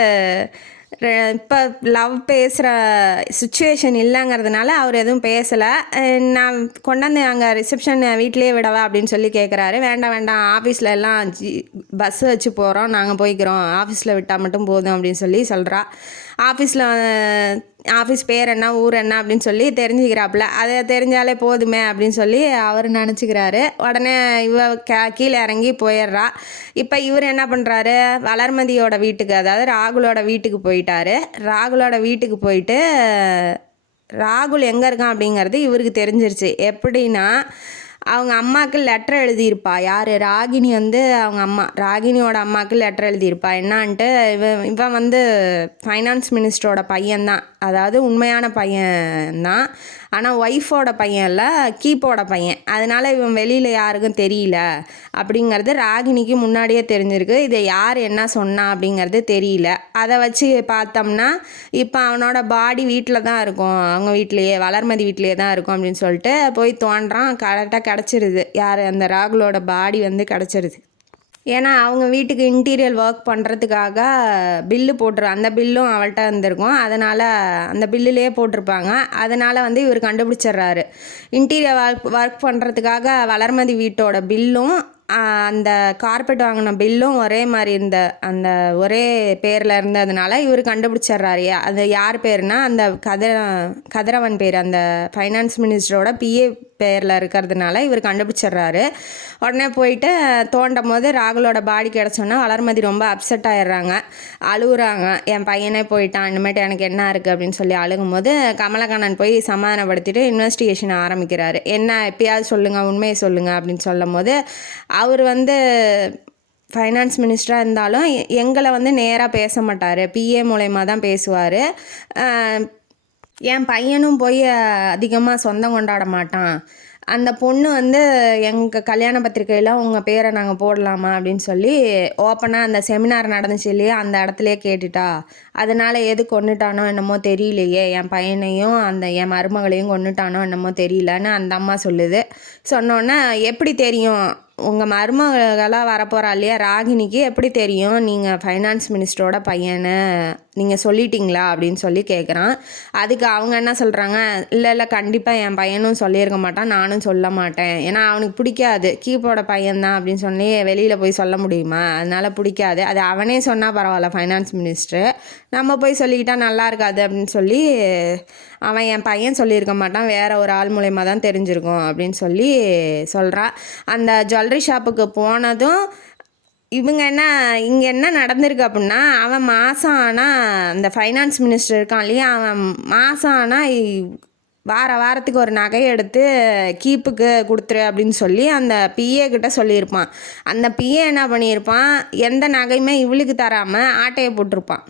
இப்போ லவ் பேசுகிற சுச்சுவேஷன் இல்லைங்கிறதுனால அவர் எதுவும் பேசலை. நான் கொண்டாந்து அங்கே ரிசப்ஷன் வீட்லேயே விடவா அப்படின்னு சொல்லி கேட்குறாரு. வேண்டாம் ஆஃபீஸில் எல்லாம் பஸ்ஸு வச்சு போகிறோம், நாங்கள் போய்க்கிறோம், ஆஃபீஸில் விட்டால் மட்டும் போதும் அப்படின்னு சொல்லி சொல்கிறா. ஆஃபீஸ் பேர் என்ன ஊர் என்ன அப்படின்னு சொல்லி தெரிஞ்சுக்கிறாப்புல, அதை தெரிஞ்சாலே போதுமே அப்படின்னு சொல்லி அவர் நினச்சிக்கிறாரு. உடனே கீழே இறங்கி போயிடுறா. இப்போ இவர் என்ன பண்ணுறாரு, வளர்மதியோட வீட்டுக்கு, அதாவது ராகுலோட வீட்டுக்கு போயிட்டாரு. ராகுலோட வீட்டுக்கு போயிட்டு ராகுல் எங்கே இருக்கான் அப்படிங்கிறது இவருக்கு தெரிஞ்சிருச்சு. எப்படின்னா அவங்க அம்மாவுக்கு லெட்டர் எழுதியிருப்பா. யார், ராகினி வந்து அவங்க அம்மா, ராகினியோட அம்மாவுக்கு லெட்டர் எழுதியிருப்பா. என்னான்ட்டு இவன் வந்து ஃபைனான்ஸ் மினிஸ்டரோட பையன்தான், அதாவது உண்மையான பையன்தான். ஆனால் ஒய்ஃபோட பையன் இல்லை, கீப்போட பையன். அதனால் இவன் வெளியில் யாருக்கும் தெரியல அப்படிங்கிறது ராகினிக்கு முன்னாடியே தெரிஞ்சிருக்கு. இதை யார் என்ன சொன்னா அப்படிங்கிறது தெரியல. அதை வச்சு பார்த்தோம்னா இப்போ அவனோட பாடி வீட்டில் தான் இருக்கும், அவங்க வீட்லேயே, வளர்மதி வீட்லேயே தான் இருக்கும் அப்படின்னு சொல்லிட்டு போய் தோன்றான். கரெக்டாக கிடச்சிருது. யார், அந்த ராகுலோட பாடி வந்து கிடச்சிருது. ஏன்னா அவங்க வீட்டுக்கு இன்டீரியர் ஒர்க் பண்ணுறதுக்காக பில்லு அந்த பில்லும் அவள்கிட்ட இருந்திருக்கும். அதனால் அந்த பில்லுலேயே போட்டிருப்பாங்க. அதனால் வந்து இவர் கண்டுபிடிச்சிட்றாரு. இன்டீரியர் ஒர்க் பண்ணுறதுக்காக வளர்மதி வீட்டோட பில்லும் அந்த கார்பெட் வாங்கின பில்லும் ஒரே மாதிரி அந்த ஒரே பேரில் இருந்ததுனால இவர் கண்டுபிடிச்சிட்றாரு. அது யார் பேர்னா அந்த கதிரவன் பேர், அந்த ஃபைனான்ஸ் மினிஸ்டரோட பிஏ பேரில் இருக்கிறதுனால இவர் கண்டுபிடிச்சிட்றாரு. உடனே போயிட்டு தோண்டும் போது ராகுலோட பாடி கிடச்சோன்னா வளர்மதி ரொம்ப அப்செட் ஆகிடுறாங்க, அழுகுறாங்க. என் பையனே போயிட்டான், இனிமேட்டு எனக்கு என்ன இருக்குது அப்படின்னு சொல்லி அழுகும்போது கமலக்கண்ணன் போய் சமாதானப்படுத்திட்டு இன்வெஸ்டிகேஷன் ஆரம்பிக்கிறாரு. என்ன எப்பயாவது சொல்லுங்கள், உண்மையை சொல்லுங்கள் அப்படின்னு சொல்லும் போது அவர் வந்து ஃபைனான்ஸ் மினிஸ்டராக இருந்தாலும் எங்களை வந்து நேராக பேச மாட்டார், பிஏ மூலயமா தான் பேசுவார். என் பையனும் போய் அதிகமாக சொந்தம் கொண்டாட மாட்டான். அந்த பொண்ணு வந்து எங்கள் கல்யாண பத்திரிக்கையில் உங்கள் பேரை நாங்கள் போடலாமா அப்படின்னு சொல்லி ஓப்பனாக அந்த செமினார் நடந்துச்சு இல்லையா, அந்த இடத்துலையே கேட்டுட்டா. அதனால் எது கொண்டுட்டானோ என்னமோ தெரியலையே, என் பையனையும் என் மருமகளையும் கொண்டுட்டானோ என்னமோ தெரியலன்னு அந்த அம்மா சொல்லுது. சொன்னோன்னே எப்படி தெரியும், உங்கள் மருமகளாக வரப்போகிறா இல்லையா ராகினிக்கு எப்படி தெரியும் நீங்கள் ஃபைனான்ஸ் மினிஸ்டரோட பையனை நீங்கள் சொல்லிட்டீங்களா அப்படின்னு சொல்லி கேட்குறான். அதுக்கு அவங்க என்ன சொல்கிறாங்க, இல்லை கண்டிப்பாக என் பையனும் சொல்லியிருக்க மாட்டான், நானும் சொல்ல மாட்டேன். ஏன்னா அவனுக்கு பிடிக்காது, கீப்போட பையன்தான் அப்படின்னு சொல்லி வெளியில் போய் சொல்ல முடியுமா, அதனால் பிடிக்காது. அது அவனே சொன்னால் பரவாயில்ல, ஃபைனான்ஸ் மினிஸ்டர், நம்ம போய் சொல்லிக்கிட்டால் நல்லா இருக்காது அப்படின்னு சொல்லி அவன் என் பையன் சொல்லியிருக்க மாட்டான், வேறு ஒரு ஆள் மூலயமா தான் தெரிஞ்சிருக்கும் அப்படின்னு சொல்லி சொல்கிறான். அந்த ஜுவல்லரி ஷாப்புக்கு போனதும் இவங்க இங்கே என்ன நடந்திருக்கு அப்படின்னா, அவன் மாதம் ஆனால் அந்த ஃபைனான்ஸ் மினிஸ்டர் இருக்கான் இல்லையா, அவன் மாதம் ஆனால் வாரத்துக்கு ஒரு நகையை எடுத்து கீப்புக்கு கொடுத்துரு அப்படின்னு சொல்லி அந்த பிஏ கிட்ட சொல்லியிருப்பான். அந்த பிஏ என்ன பண்ணியிருப்பான், எந்த நகையுமே இவளுக்கு தராமல் ஆட்டையை போட்டிருப்பான்.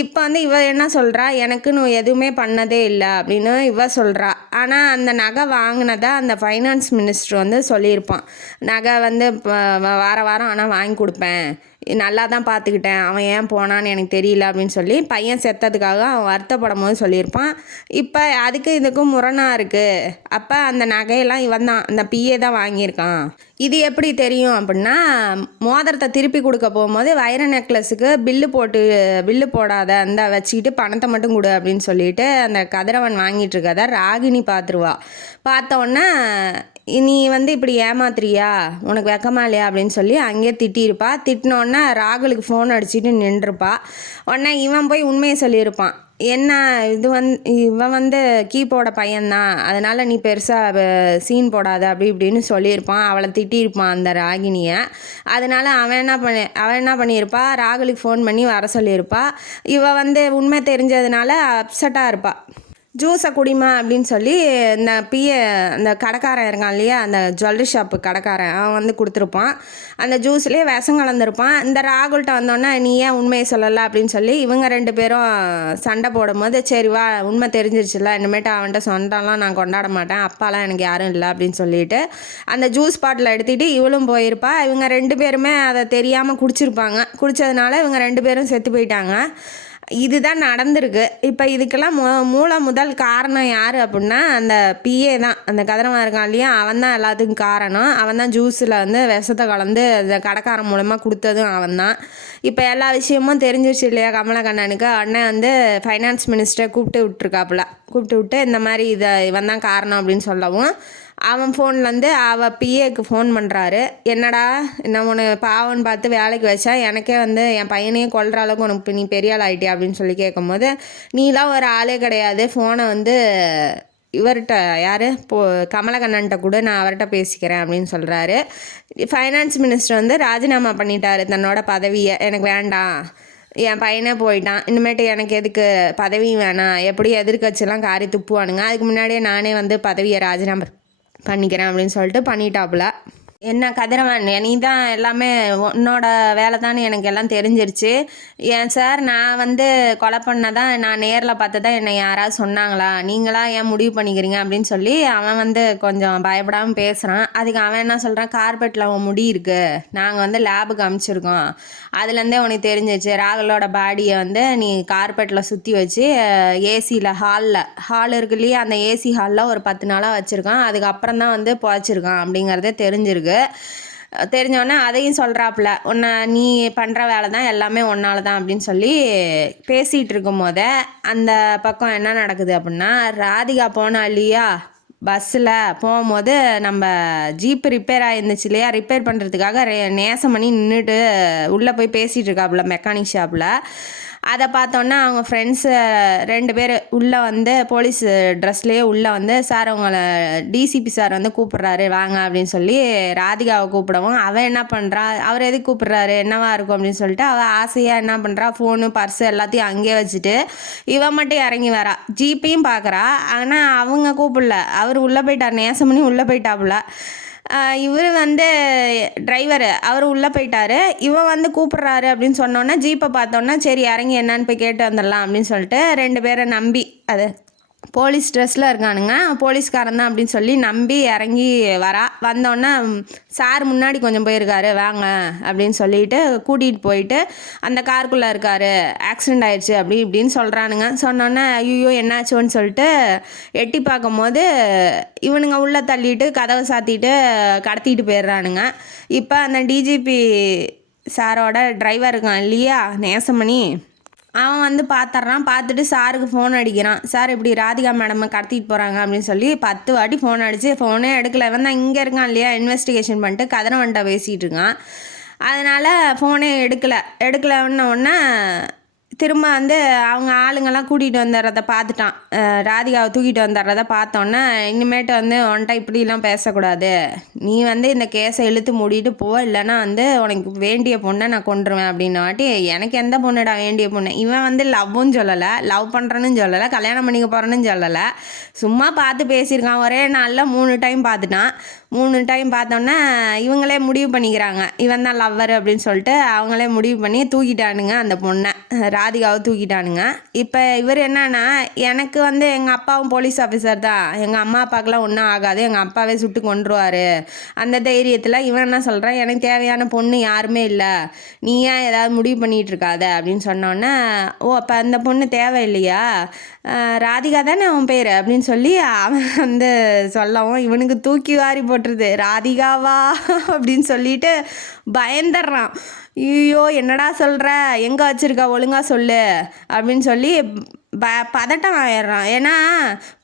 இப்போ வந்து இவ என்ன சொல்கிறா, எனக்குன்னு எதுவுமே பண்ணதே இல்லை அப்படின்னு இவ சொல்கிறா. ஆனால் அந்த நகை வாங்கினதை அந்த ஃபைனான்ஸ் மினிஸ்டர் வந்து சொல்லியிருப்பான், நகை வந்து வாரம் ஆனால் வாங்கி கொடுப்பேன், நல்லா தான் பார்த்துக்கிட்டேன், அவன் ஏன் போனான்னு எனக்கு தெரியல அப்படின்னு சொல்லி பையன் செத்ததுக்காக அவன் வருத்தப்படும் போது சொல்லியிருப்பான். இப்போ அதுக்கு இதுக்கும் முரணாக இருக்குது. அப்போ அந்த நகையெல்லாம் இவன் தான், அந்த பிஏ தான் வாங்கியிருக்கான். இது எப்படி தெரியும் அப்படின்னா, மோதிரத்தை திருப்பி கொடுக்க போகும்போது வைர நெக்லஸுக்கு பில்லு போடாத, அந்த வச்சுக்கிட்டு பணத்தை மட்டும் கொடு அப்படின்னு சொல்லிட்டு அந்த கதிரவன் வாங்கிட்டு இருக்கதை ராகினி பார்த்துருவா. பார்த்தோன்னே நீ வந்து இப்படி ஏமாத்துறியா, உனக்கு வெக்கமா இல்லையா அப்படின்னு சொல்லி அங்கேயே திட்டியிருப்பா. திட்டினோடனே ராகுலுக்கு ஃபோன் அடிச்சுட்டு நின்றுருப்பா. உடனே இவன் போய் உண்மையை சொல்லியிருப்பான், என்ன இவன் வந்து கீப்போட பையன்தான், அதனால் நீ பெருசாக சீன் போடாத அப்படி இப்படின்னு சொல்லியிருப்பான். அவளை திட்டியிருப்பான் அந்த ராகினியை. அதனால் அவன் என்ன பண்ணியிருப்பா, ராகுலுக்கு ஃபோன் பண்ணி வர சொல்லியிருப்பா. இவள் வந்து உண்மை தெரிஞ்சதுனால அப்செட்டாக இருப்பா. ஜூஸை குடிமா அப்படின்னு சொல்லி இந்த அந்த கடைக்காரன் இருக்கான் இல்லையா, அந்த ஜுவல்லரி ஷாப்பு கடைக்காரன், அவன் வந்து கொடுத்துருப்பான். அந்த ஜூஸ்லேயே விஷம் கலந்துருப்பான். இந்த ராகுல்கிட்ட வந்தோன்னே நீ ஏன் உண்மையை சொல்லலை அப்படின்னு சொல்லி இவங்க 2 பேரும் சண்டை போடும்போது, சரி வா, உண்மை தெரிஞ்சிருச்சுல, இனிமேட்டு அவன்கிட்ட சொந்தம்லாம் நான் கொண்டாட மாட்டேன், அப்பாலாம் எனக்கு யாரும் இல்லை அப்படின்னு சொல்லிட்டு அந்த ஜூஸ் பாட்டில் எடுத்துகிட்டு இவளும் போயிருப்பா. இவங்க 2 பேருமே அதை தெரியாமல் குடிச்சிருப்பாங்க. குடித்ததுனால இவங்க 2 பேரும் செத்து போயிட்டாங்க. இதுதான் நடந்திருக்கு. இப்போ இதுக்கெல்லாம் முதல் காரணம் யார் அப்படின்னா அந்த பிஏ தான், அந்த கதிரவன் இருக்கான் இல்லையா, அவன் தான் எல்லாத்துக்கும் காரணம். அவன் தான் ஜூஸில் வந்து விஷத்தை கலந்து அந்த கடைக்காரன் மூலமாக கொடுத்ததும் அவன் தான். இப்போ எல்லா விஷயமும் தெரிஞ்சிருச்சு இல்லையா கமலக்கண்ணனுக்கு. அண்ணன் வந்து ஃபைனான்ஸ் மினிஸ்டரை கூப்பிட்டு விட்டு இந்த மாதிரி இவன் தான் காரணம் அப்படின்னு சொல்லவும், அவன் ஃபோன்லேருந்து அவள் பிஏக்கு ஃபோன் பண்ணுறாரு. என்னடா என்ன உன்னை பாவன்னு பார்த்து வேலைக்கு வச்சா, எனக்கே வந்து என் பையனையே கொல்ற அளவுக்கு உனக்கு நீ பெரிய ஆள் ஆகிட்டியா அப்படின்னு சொல்லி கேட்கும்போது, நீலாம் ஒரு ஆளே கிடையாது, ஃபோனை வந்து இவர்கிட்ட யார் கமலக்கண்ணன்ட்ட கூட நான் அவர்கிட்ட பேசிக்கிறேன் அப்படின்னு சொல்கிறாரு. ஃபைனான்ஸ் மினிஸ்டர் வந்து ராஜினாமா பண்ணிட்டாரு தன்னோட பதவியை, எனக்கு வேண்டாம், என் பையனே போயிட்டான், இனிமேட்டு எனக்கு எதுக்கு பதவியும் வேணாம், எப்படி எதிர்கட்சியெல்லாம் காரி துப்புவானுங்க, அதுக்கு முன்னாடியே நானே வந்து பதவியை ராஜினாமா பண்ணிக்கிறேன் அப்படின்னு சொல்லிட்டு பண்ணிட்டாப்புல. என்ன கதிரவன், நீ தான் எல்லாமே உன்னோட வேலை தானே எனக்கு எல்லாம் தெரிஞ்சிருச்சு. ஏன் சார், நான் வந்து கொலை பண்ணதான் நான் நேரில் பார்த்து தான் என்னை யாராவது சொன்னாங்களா, நீங்களா ஏன் முடிவு பண்ணிக்கிறீங்க அப்படின்னு சொல்லி அவன் வந்து கொஞ்சம் பயப்படாமல் பேசுகிறான். அதுக்கு அவன் என்ன சொல்கிறான், கார்பெட்டில் அவன் முடி இருக்கு, நாங்கள் வந்து லேபுக்கு அனுப்பிச்சிருக்கோம், அதுலேருந்தே உனக்கு தெரிஞ்சிச்சு ராகுலோட பாடியை வந்து நீ கார்பெட்டில் சுற்றி வச்சு ஏசியில் ஹால் இருக்கு இல்லையா, அந்த ஏசி ஹாலில் ஒரு 10 நாளாக வச்சுருக்கான், அதுக்கப்புறம் தான் வந்து புதைச்சிருக்கான் அப்படிங்கிறதே தெரிஞ்சிருக்கு. தெரிஞ்சோடனே அதையும் சொல்கிறாப்புல, உன்னை நீ பண்ணுற வேலை தான் எல்லாமே ஒன்னால தான் அப்படின்னு சொல்லி பேசிகிட்டு இருக்கும் போதே அந்த பக்கம் என்ன நடக்குது அப்படின்னா, ராதிகா போனா இல்லையா பஸ்ஸில் போகும்போது நம்ம ஜீப்பு ரிப்பேர் ஆகிருந்துச்சு இல்லையா, ரிப்பேர் பண்ணுறதுக்காக நேசம் பண்ணி நின்றுட்டு உள்ளே போய் பேசிகிட்டு இருக்காப்புல மெக்கானிக் ஷாப்பில். அதை பார்த்தோன்னா அவங்க ஃப்ரெண்ட்ஸு 2 பேர் உள்ளே வந்து போலீஸ் ட்ரெஸ்லேயே உள்ளே வந்து, சார் உங்களை டிசிபி சார் வந்து கூப்பிட்றாரு வாங்க அப்படின்னு சொல்லி ராதிகாவை கூப்பிடவும், அவன் என்ன பண்ணுறா, அவர் எதுக்கு கூப்பிட்றாரு என்னவா இருக்கும் அப்படின்னு சொல்லிட்டு அவள் ஆசையாக என்ன பண்ணுறா, ஃபோனு பர்ஸு எல்லாத்தையும் அங்கேயே வச்சுட்டு இவன் மட்டும் இறங்கி வரா, ஜீப்பையும் பார்க்குறா. ஆனால் அவங்க கூப்பிடல, அவர் உள்ளே போயிட்டார், நேசம் பண்ணி உள்ளே போயிட்டாப்புல. இவர் வந்து டிரைவரு, அவர் உள்ளே போயிட்டாரு. இவன் வந்து கூப்பிட்றாரு அப்படின்னு சொன்னோன்னே ஜீப்பை பார்த்தோன்னா சரி இறங்கி என்னன்னு போய் கேட்டு வந்துடலாம் அப்படின்னு சொல்லிட்டு 2 பேரை நம்பி, அது போலீஸ் ட்ரெஸ்ஸில் இருக்கானுங்க, போலீஸ்காரன் தான் அப்படின்னு சொல்லி நம்பி இறங்கி வரா. வந்தோடனே சார் முன்னாடி கொஞ்சம் போயிருக்காரு வாங்க அப்படின்னு சொல்லிட்டு கூட்டிகிட்டு போயிட்டு அந்த காருக்குள்ளே இருக்காரு, ஆக்சிடெண்ட் ஆயிடுச்சு அப்படி இப்படின்னு சொல்கிறானுங்க. சொன்னோன்னே ஐயோ என்னாச்சுன்னு சொல்லிட்டு எட்டி பார்க்கும்போது இவனுங்க உள்ளே தள்ளிட்டு கதவை சாத்திட்டு கடத்திட்டு போயிடுறானுங்க. இப்போ அந்த டிஜிபி சாரோட டிரைவர் இருக்கான் இல்லையா நேசமணி, அவன் வந்து பார்த்துட்றான். பார்த்துட்டு சாருக்கு ஃபோன் அடிக்கிறான், சார் இப்படி ராதிகா மேடமை கடத்திட்டு போகிறாங்க அப்படின்னு சொல்லி 10 வாட்டி ஃபோன் அடித்து ஃபோனே எடுக்கலை. இவன் தான் இங்கே இருக்கான் இல்லையா இன்வெஸ்டிகேஷன் பண்ணிட்டு கதிரவன்ட்ட பேசிகிட்டு இருக்கான். அதனால் ஃபோனே எடுக்கலைன்னொன்னே திரும்ப வந்து அவங்க ஆளுங்கெல்லாம் கூட்டிகிட்டு வந்துடுறத பார்த்துட்டான், ராதிகாவை தூக்கிட்டு வந்துடுறத பார்த்தோன்னே இனிமேட்டு வந்து உன்ட்ட இப்படிலாம் பேசக்கூடாது, நீ வந்து இந்த கேஸை இழுத்து மூடிட்டு போ, இல்லைன்னா வந்து உனக்கு வேண்டிய பொண்ணை நான் கொண்டுருவேன் அப்படின்ன வாட்டி, எனக்கு எந்த பொண்ணுடா வேண்டிய பொண்ணு, இவன் வந்து லவ்வும் சொல்லலை, லவ் பண்ணுறன்னு சொல்லலை, கல்யாணம் பண்ணிக்க போகிறேன்னு சொல்லலை, சும்மா பார்த்து பேசியிருக்கான். ஒரே நாளில் 3 டைம் பார்த்துட்டான். 3 டைம் பார்த்தோன்னே இவங்களே முடிவு பண்ணிக்கிறாங்க இவன் தான் லவ்வர் அப்படின்னு சொல்லிட்டு அவங்களே முடிவு பண்ணி தூக்கிட்டானுங்க அந்த பொண்ணை, ராதிகாவை தூக்கிட்டானுங்க. இப்போ இவர் என்னன்னா, எனக்கு வந்து எங்கள் அப்பாவும் போலீஸ் ஆஃபீஸர் தான், எங்கள் அம்மா அப்பாவுக்குலாம் ஒன்றும் ஆகாது, எங்கள் அப்பாவே சுட்டு கொண்டுருவார், அந்த தைரியத்தில் இவன் என்ன சொல்கிறான், எனக்கு தேவையான பொண்ணு யாருமே இல்லை, நீ ஏன் ஏதாவது முடிவு பண்ணிகிட்டு இருக்காத அப்படின்னு சொன்னோன்னே, ஓ அப்போ அந்த பொண்ணு தேவையில்லையா, ராதிகா தானே அவன் பேர் அப்படின்னு சொல்லி அவன் வந்து சொல்லவும் இவனுக்கு தூக்கி வாரி போட்டுருது, ராதிகாவா அப்படின்னு சொல்லிட்டு பயந்துடுறான். ஐயோ என்னடா சொல்கிற, எங்கே வச்சுருக்கா ஒழுங்காக சொல்லு அப்படின்னு சொல்லி பதட்டம் ஆயிடுறான். ஏன்னா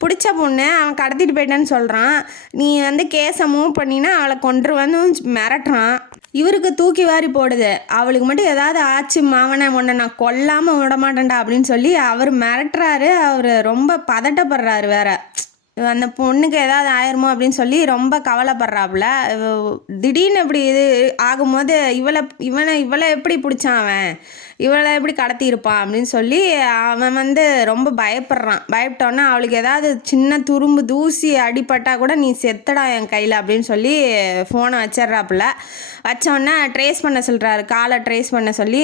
பிடிச்ச பொண்ணு அவன் கடத்திட்டு போயிட்டேன்னு சொல்கிறான், நீ வந்து கேஸை மூவ் பண்ணினா அவளை கொண்டுருவேன்னு மிரட்டுறான். இவருக்கு தூக்கி வாரி போடுது, அவளுக்கு மட்டும் ஏதாவது ஆச்சு மாவனை உன்னை நான் கொல்லாமல் விட மாட்டேன்டா அப்படின்னு சொல்லி அவர் மிரட்டுறாரு. அவர் ரொம்ப பதட்டப்படுறாரு வேற, அந்த பொண்ணுக்கு ஏதாவது ஆயிருமோ அப்படின்னு சொல்லி ரொம்ப கவலைப்படுறாப்புல. திடீர்னு இப்படி இது ஆகும்போது இவளை எப்படி பிடிச்சான் அவன், இவளை எப்படி கடத்தியிருப்பான் அப்படின்னு சொல்லி அவன் வந்து ரொம்ப பயப்பட்டோன்னா அவளுக்கு ஏதாவது சின்ன துரும்பு தூசி அடிபட்டால் கூட நீ செத்தடா என் கையில் அப்படின்னு சொல்லி ஃபோனை வச்சிட்றாப்புல. வச்சோன்னே ட்ரேஸ் பண்ண சொல்கிறாரு, காலை ட்ரேஸ் பண்ண சொல்லி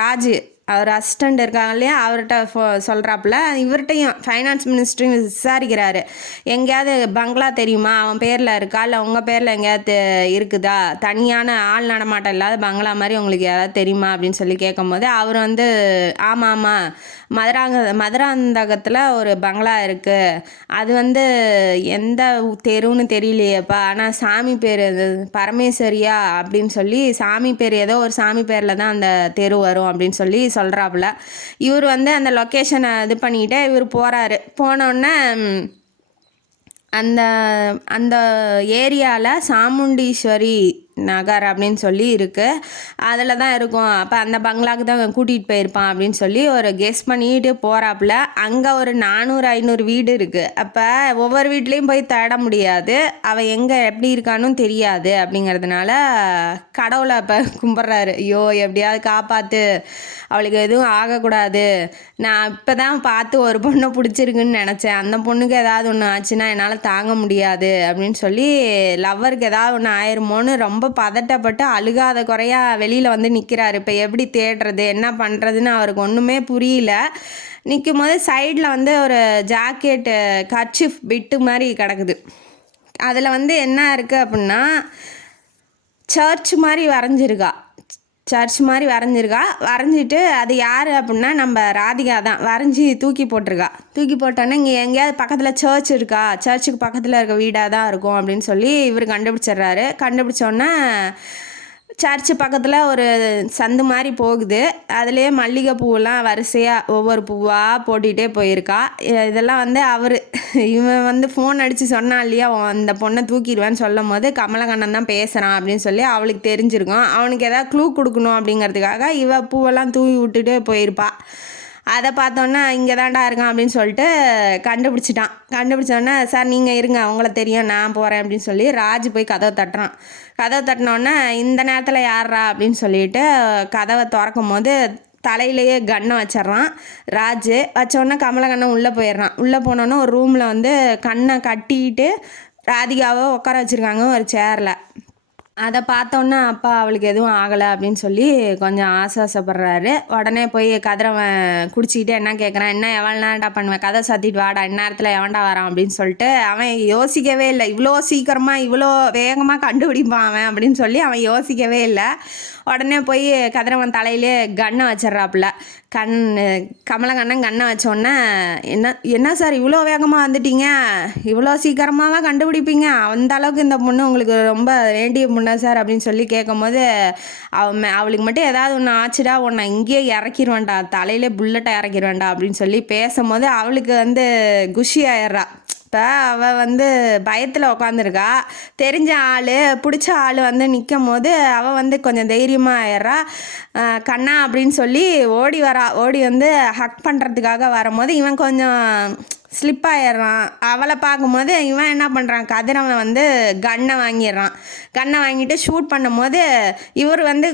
ராஜு அவர் அசிஸ்டண்ட் இருக்காங்க இல்லையா அவர்கிட்ட சொல்கிறாப்புல. இவர்கிட்டையும் ஃபைனான்ஸ் மினிஸ்டரையும் விசாரிக்கிறாரு, எங்கேயாவது பங்களா தெரியுமா, அவன் பேரில் இருக்கா இல்லை உங்கள் பேரில் எங்கேயாவது இருக்குதா, தனியான ஆள் நடமாட்டம் இல்லாத பங்களா மாதிரி உங்களுக்கு யாராவது தெரியுமா அப்படின்னு சொல்லி கேட்கும்போது அவர் வந்து ஆமாம் மதுராந்தகத்தில் ஒரு பங்களா இருக்குது, அது வந்து எந்த தெருவுன்னு தெரியலையேப்பா, ஆனால் சாமி பேர் பரமேஸ்வரியா அப்படின்னு சொல்லி சாமி பேர் ஏதோ ஒரு சாமி பேரில் தான் அந்த தெரு வரும் அப்படின்னு சொல்லி சொல்கிறாப்புல. இவர் வந்து அந்த லொக்கேஷனை இது பண்ணிக்கிட்டே இவர் போகிறாரு. போனோடனே அந்த அந்த ஏரியாவில் சாமுண்டீஸ்வரி நகர் அப்படின்னு சொல்லி இருக்குது. அதில் தான் இருக்கும். அப்போ அந்த பங்களாவுக்கு தான் கூட்டிகிட்டு போயிருப்பான் அப்படின்னு சொல்லி ஒரு கெஸ் பண்ணிட்டு போகிறாப்புல. அங்கே ஒரு 400-500 வீடு இருக்குது. அப்போ ஒவ்வொரு வீட்லேயும் போய் தேட முடியாது, அவன் எங்கே எப்படி இருக்கானும் தெரியாது. அப்படிங்கிறதுனால கடவுளை அப்போ கும்பிட்றாரு, ஐயோ எப்படியாவது காப்பாற்று, அவளுக்கு எதுவும் ஆகக்கூடாது. நான் இப்போ தான் பார்த்து ஒரு பொண்ணை பிடிச்சிருக்குன்னு நினச்சேன், அந்த பொண்ணுக்கு ஏதாவது ஒன்று ஆச்சுன்னா என்னால் தாங்க முடியாது அப்படின்னு சொல்லி லவ்வருக்கு ஏதாவது ஒன்று ஆயிருமோன்னு ரொம்ப பதட்டப்பட்டு அழுகாத குறையா வெளியில் வந்து நிற்கிறாரு. இப்போ எப்படி தேடுறது என்ன பண்ணுறதுன்னு அவருக்கு ஒன்றுமே புரியல. நிற்கும் போது சைடில் வந்து ஒரு ஜாக்கெட்டு கர்ச்சிஃப் பிட்டு மாதிரி கிடக்குது. அதில் வந்து என்ன இருக்குது அப்படின்னா சர்ச் மாதிரி வரைஞ்சிட்டு அது யார் அப்படின்னா நம்ம ராதிகா தான் வரைஞ்சி தூக்கி போட்டோன்னே இங்கே எங்கேயாவது பக்கத்தில் சர்ச் இருக்கா, சர்ச்சுக்கு பக்கத்தில் இருக்க வீடாக தான் இருக்கும் அப்படின்னு சொல்லி இவர் கண்டுபிடிச்சிட்றாரு. கண்டுபிடிச்சோன்னே சர்ச்சு பக்கத்தில் ஒரு சந்து மாதிரி போகுது. அதுலேயே மல்லிகை பூவெல்லாம் வரிசையாக ஒவ்வொரு பூவாக போட்டுகிட்டே போயிருக்கா. இதெல்லாம் வந்து இவன் வந்து ஃபோன் அடித்து சொன்னான் இல்லையா, அந்த பொண்ணை தூக்கிடுவேன்னு சொல்லும் போது கமலக்கண்ணன் தான் பேசுகிறான் அப்படின்னு சொல்லி அவளுக்கு தெரிஞ்சிருக்கும். அவனுக்கு எதாவது க்ளூ கொடுக்கணும் அப்படிங்கிறதுக்காக இவ பூவெல்லாம் தூவி விட்டுட்டு போயிருப்பா. அதை பார்த்தோன்னா இங்கே தான்டா இருக்கான் அப்படின்னு சொல்லிட்டு கண்டுபிடிச்சோன்னே சார் நீங்கள் இருங்க, உங்களை தெரியும், நான் போகிறேன் அப்படின்னு சொல்லி ராஜ் போய் கதவை தட்டினோன்னே இந்த நேரத்தில் யார்ரா அப்படின்னு சொல்லிட்டு கதவை திறக்கும் போது தலையிலேயே கன்னை வச்சிட்றான் ராஜ். வச்சோடனே கமலக்கண்ணன் உள்ளே போனோன்னே ஒரு ரூமில் வந்து கண்ணை கட்டிட்டு ராதிகாவை உட்கார வச்சுருக்காங்க ஒரு சேரில். அதை பார்த்தோன்னே அப்பா அவளுக்கு எதுவும் ஆகலை அப்படின்னு சொல்லி கொஞ்சம் ஆசாசப்படுறாரு. உடனே போய் கதிரவன் குடிச்சிக்கிட்டு என்ன கேட்குறான், என்ன எவ்வளோ நேரம்டா பண்ணுவேன், கதை சாத்திட்டு வாடா, இந்நேரத்தில் எவன்டா வரான் அப்படின்னு சொல்லிட்டு அவன் யோசிக்கவே இல்லை. இவ்வளோ சீக்கிரமாக இவ்வளோ வேகமாக கண்டுபிடிப்பான் அவன் அப்படின்னு சொல்லி அவன் யோசிக்கவே இல்லை. உடனே போய் கதிரவன் தலையிலே கன்னை வச்சிட்றாப்புல. கமலக்கண்ணன் கன்னை வச்சோடனே என்ன சார் இவ்வளோ வேகமாக வந்துட்டீங்க, இவ்வளோ சீக்கிரமாக கண்டுபிடிப்பீங்க, அந்த அளவுக்கு இந்த பொண்ணு உங்களுக்கு ரொம்ப வேண்டிய பொண்ணு சார் அப்படின்னு சொல்லி கேட்கும் போது அவளுக்கு மட்டும் ஏதாவது ஒன்று ஆச்சுடா உன்னை இங்கேயே இறக்கிடுவேன்டா, தலையிலே புல்லட்டை இறக்கிடுவேன்டா அப்படின்னு சொல்லி பேசும்போது அவளுக்கு வந்து குஷி ஆயிடுறா. இப்போ அவள் வந்து பயத்தில் உக்காந்துருக்கா. தெரிஞ்ச ஆள் பிடிச்ச ஆள் வந்து நிற்கும் போது அவள் வந்து கொஞ்சம் தைரியமாக ஆயிடுறா. கண்ணா அப்படின்னு சொல்லி ஓடி வந்து ஹக் பண்ணுறதுக்காக வரும்போது இவன் கொஞ்சம் ஸ்லிப் ஆயிடுறான். அவளை பார்க்கும்போது இவன் என்ன பண்ணுறான், கதிரவன் வந்து கன்னை வாங்கிட்டு ஷூட் பண்ணும்போது இவர் வந்து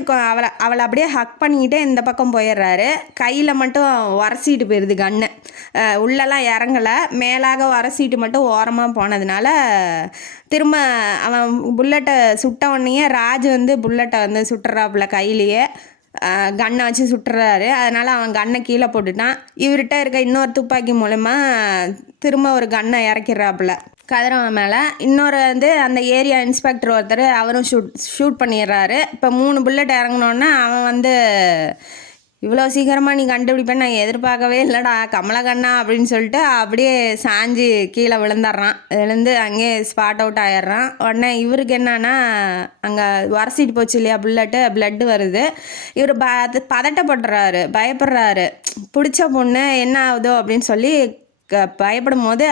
அவளை அப்படியே ஹக் பண்ணிக்கிட்டே இந்த பக்கம் போயிடுறாரு. கையில் மட்டும் உரசிட்டு போயிடுது கன்னு, உள்ளெல்லாம் இறங்கலை, மேலாக உரசிட்டு மட்டும் ஓரமாக போனதுனால திரும்ப அவன் புல்லட்டை சுட்ட உடனேயே ராஜ் வந்து புல்லட்டை வந்து சுட்டுறாப்புல கையிலேயே கன்னை வச்சு சுட்டுறாரு. அதனால் அவன் கன்னை கீழே போட்டுட்டான். இவர்கிட்ட இருக்க இன்னொரு துப்பாக்கி மூலமா திரும்ப ஒரு கன்னை இறக்கிடுறாப்புல கதிரவன் மேலே. இன்னொரு வந்து அந்த ஏரியா இன்ஸ்பெக்டர் ஒருத்தர் அவரும் ஷூட் பண்ணிடுறாரு. இப்போ 3 புல்லட் இறங்கினோன்னா அவன் வந்து இவ்வளோ சீக்கிரமாக நீ கண்டுபிடிப்பேன்னு நான் எதிர்பார்க்கவே இல்லைடா கமலக்கண்ணா அப்படின்னு சொல்லிட்டு அப்படியே சாஞ்சி கீழே விழுந்துடுறான். அங்கேயே ஸ்பாட் அவுட் ஆயிடுறான். உடனே இவருக்கு என்னன்னா அங்கே உரசிட்டு போச்சு இல்லையா பிளட்டு வருது. இவர் பதட்டப்படுறாரு, பயப்படுறாரு. பிடிச்ச பொண்ணு என்ன ஆகுதோ அப்படின்னு சொல்லி பயப்படும் போது